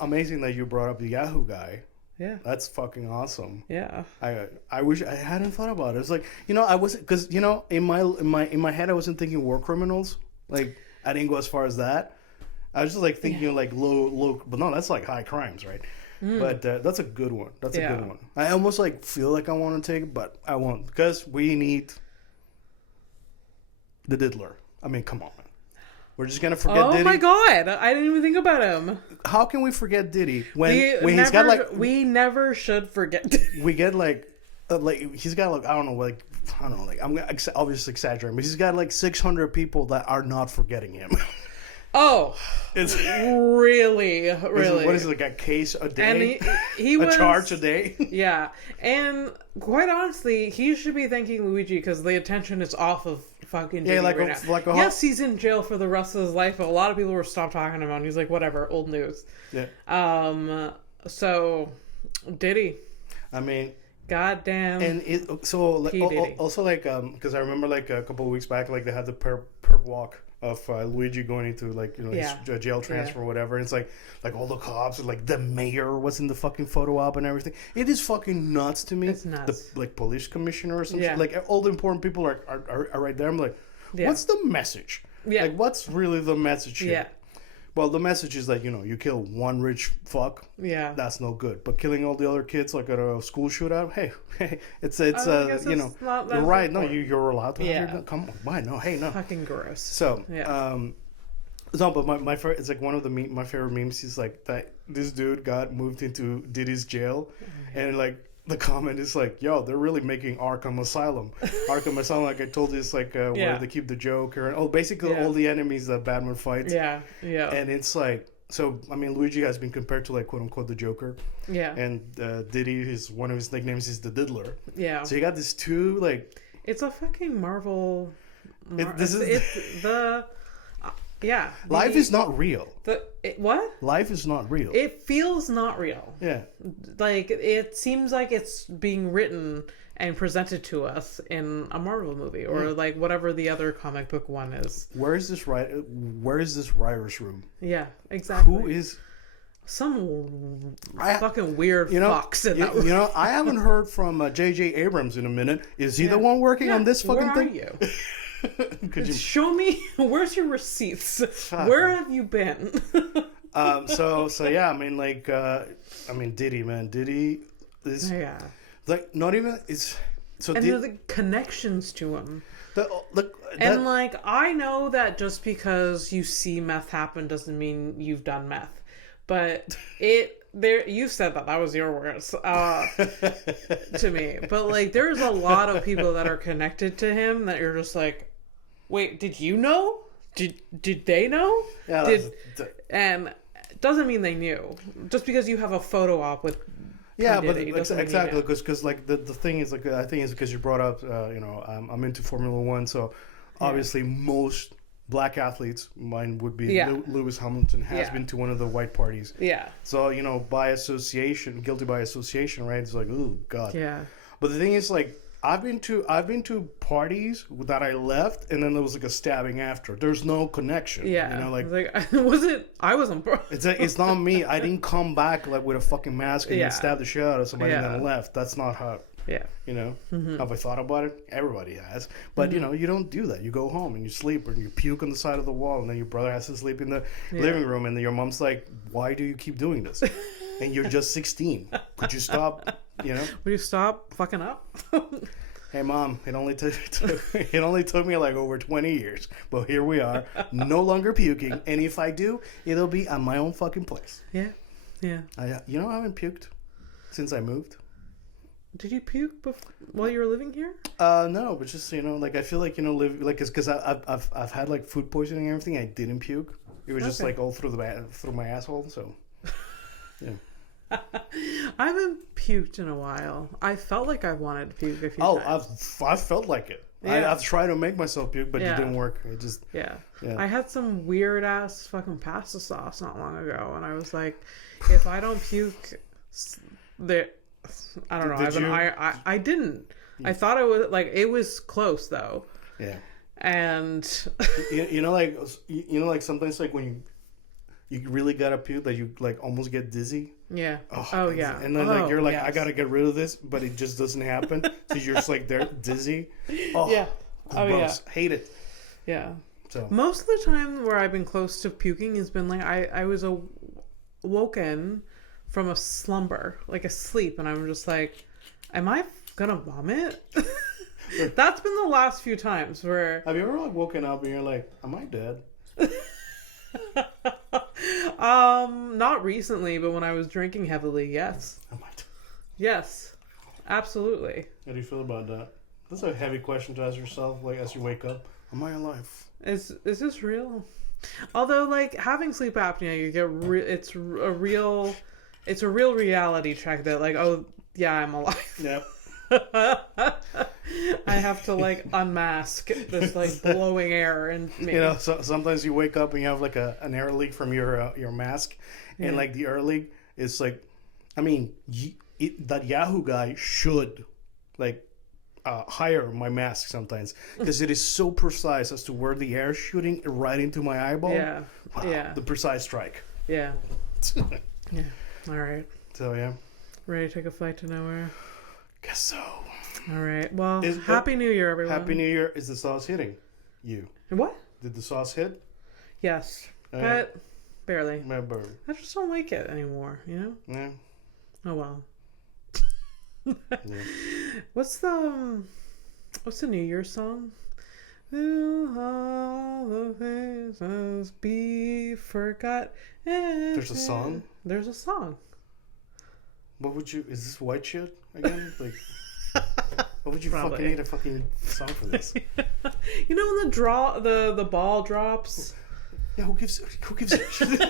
Amazing that you brought up the Yahoo guy. Yeah, that's fucking awesome. Yeah, I wish I hadn't thought about it. It's like, I wasn't, because in my head I wasn't thinking war criminals. Like, I didn't go as far as that. I was just like thinking like low, but no, that's like high crimes, right? But that's a good one. That's a good one. I almost like feel like I want to take it, but I won't, because we need the diddler. I mean, come on, man. We're just gonna forget Diddy. Oh my god, I didn't even think about him. How can we forget Diddy when he's got like? We never should forget Diddy. We get like he's got like I don't know, I'm obviously exaggerating, but he's got like 600 people that are not forgetting him. Oh, it's really. What is it, like a case a day? And he was, charge a day? Yeah, and quite honestly, he should be thanking Luigi because the attention is off of fucking Diddy right now. Yes, he's in jail for the rest of his life, but a lot of people were stopped talking about him. He's like, whatever, old news. Yeah. So Diddy. I mean, goddamn. And also like because I remember like a couple of weeks back, like they had the perp walk of Luigi going into like his jail transfer or whatever. And it's like all the cops and like the mayor was in the fucking photo op and everything. It is fucking nuts to me. It's nuts. The like police commissioner or something. Like all the important people are right there. I'm like, what's the message? Yeah. Like what's really the message here? Yeah. Well, the message is that, you kill one rich fuck. Yeah. That's no good. But killing all the other kids, like at a school shootout, hey, it's you're right. No, you're allowed to have your gun. Come on. Why? No, hey, no. Fucking gross. So, no, but my favorite, it's like one of my favorite memes is like that this dude got moved into Diddy's jail, and like, the comment is like, yo, they're really making Arkham Asylum. Arkham Asylum, like I told you, it's like where they keep the Joker and basically all the enemies that Batman fights. Yeah. And it's like, so I mean, Luigi has been compared to like quote unquote the Joker. Yeah. And Diddy one of his nicknames is the Diddler. Yeah. So you got this two like. It's a fucking Marvel. Yeah. Life is not real. What? Life is not real. It feels not real. Yeah. Like, it seems like it's being written and presented to us in a Marvel movie or like whatever the other comic book one is. Where is this writer's room? Yeah, exactly. Who is... Some fucking weird fox in that room. I haven't heard from J.J. Abrams in a minute. Is he the one working on this fucking thing? Where are you? Show me, where's your receipts? Where have you been? So yeah, I mean, like, Diddy, man, Diddy is like not even it's so. And there's the connections to him. Like, I know that just because you see meth happen doesn't mean you've done meth, but you said that was your words to me. But like, there's a lot of people that are connected to him that you're just like, wait, did you know? Did they know? Yeah, and it doesn't mean they knew. Just because you have a photo op with Diddy, but exactly because like the thing is like I think it's because you brought up I'm into Formula One, so obviously most black athletes, mine would be Lewis Hamilton has been to one of the white parties. Yeah. So by association, guilty by association, right? It's like, oh god. Yeah. But the thing is, like, I've been to parties that I left, and then there was like a stabbing after. There's no connection. Yeah. I wasn't. It's not me. I didn't come back like with a fucking mask and stab the shit out of somebody and then left. That's not how. Yeah. Have I thought about it? Everybody has. But, you don't do that. You go home and you sleep, or you puke on the side of the wall, and then your brother has to sleep in the living room, and then your mom's like, why do you keep doing this? And you're just 16. Could you stop, Will you stop fucking up? Hey, Mom, it only took me like over 20 years. But here we are, no longer puking. And if I do, it'll be at my own fucking place. Yeah. Yeah. I haven't puked since I moved. Did you puke while you were living here? No, but just like I feel like because I've had like food poisoning and everything. I didn't puke. It was just like all through my asshole. So yeah. I haven't puked in a while. I felt like I wanted to puke a few times. I've felt like it. Yeah. I've tried to make myself puke, but it didn't work. It just yeah. I had some weird ass fucking pasta sauce not long ago, and I was like, if I don't puke, I don't know. I didn't. I thought it was close though. Yeah. And like sometimes like when you really gotta puke that you like almost get dizzy. Yeah. Oh yeah. And then like you're like I gotta get rid of this, but it just doesn't happen. So you're just like there dizzy. Oh yeah. Oh gross. Yeah. Hate it. Yeah. So most of the time where I've been close to puking has been like I was awoken from a slumber, like a sleep, and I'm just like, am I gonna vomit? That's been the last few times where. Have you ever like woken up and you're like, am I dead? Not recently, but when I was drinking heavily, yes. Am I dead? Yes, absolutely. How do you feel about that? That's a heavy question to ask yourself, like as you wake up. Am I alive? Is this real? Although, like having sleep apnea, you get it's a real reality check that like, oh yeah, I'm alive. Yep. I have to like unmask this like blowing air and so sometimes you wake up and you have like an air leak from your mask, and like the air leak is like, I mean, that Yahoo guy should like hire my mask sometimes because it is so precise as to where the air is shooting right into my eyeball. Yeah. Wow, yeah. The precise strike. Yeah. Yeah. All right. So yeah. Ready to take a flight to nowhere? Guess so. All right. Well, Happy New Year, everyone. Happy New Year. Is the sauce hitting you? What? Did the sauce hit? Yes, but barely. Barely. I just don't like it anymore. You know? Yeah. Oh well. Yeah. What's the New Year's song? All the things must be forgot. There's a song? There's a song. What would you... Is this white shit again? Like... What would you fucking need a fucking song for this? You know when the ball drops? Yeah, who gives a shit?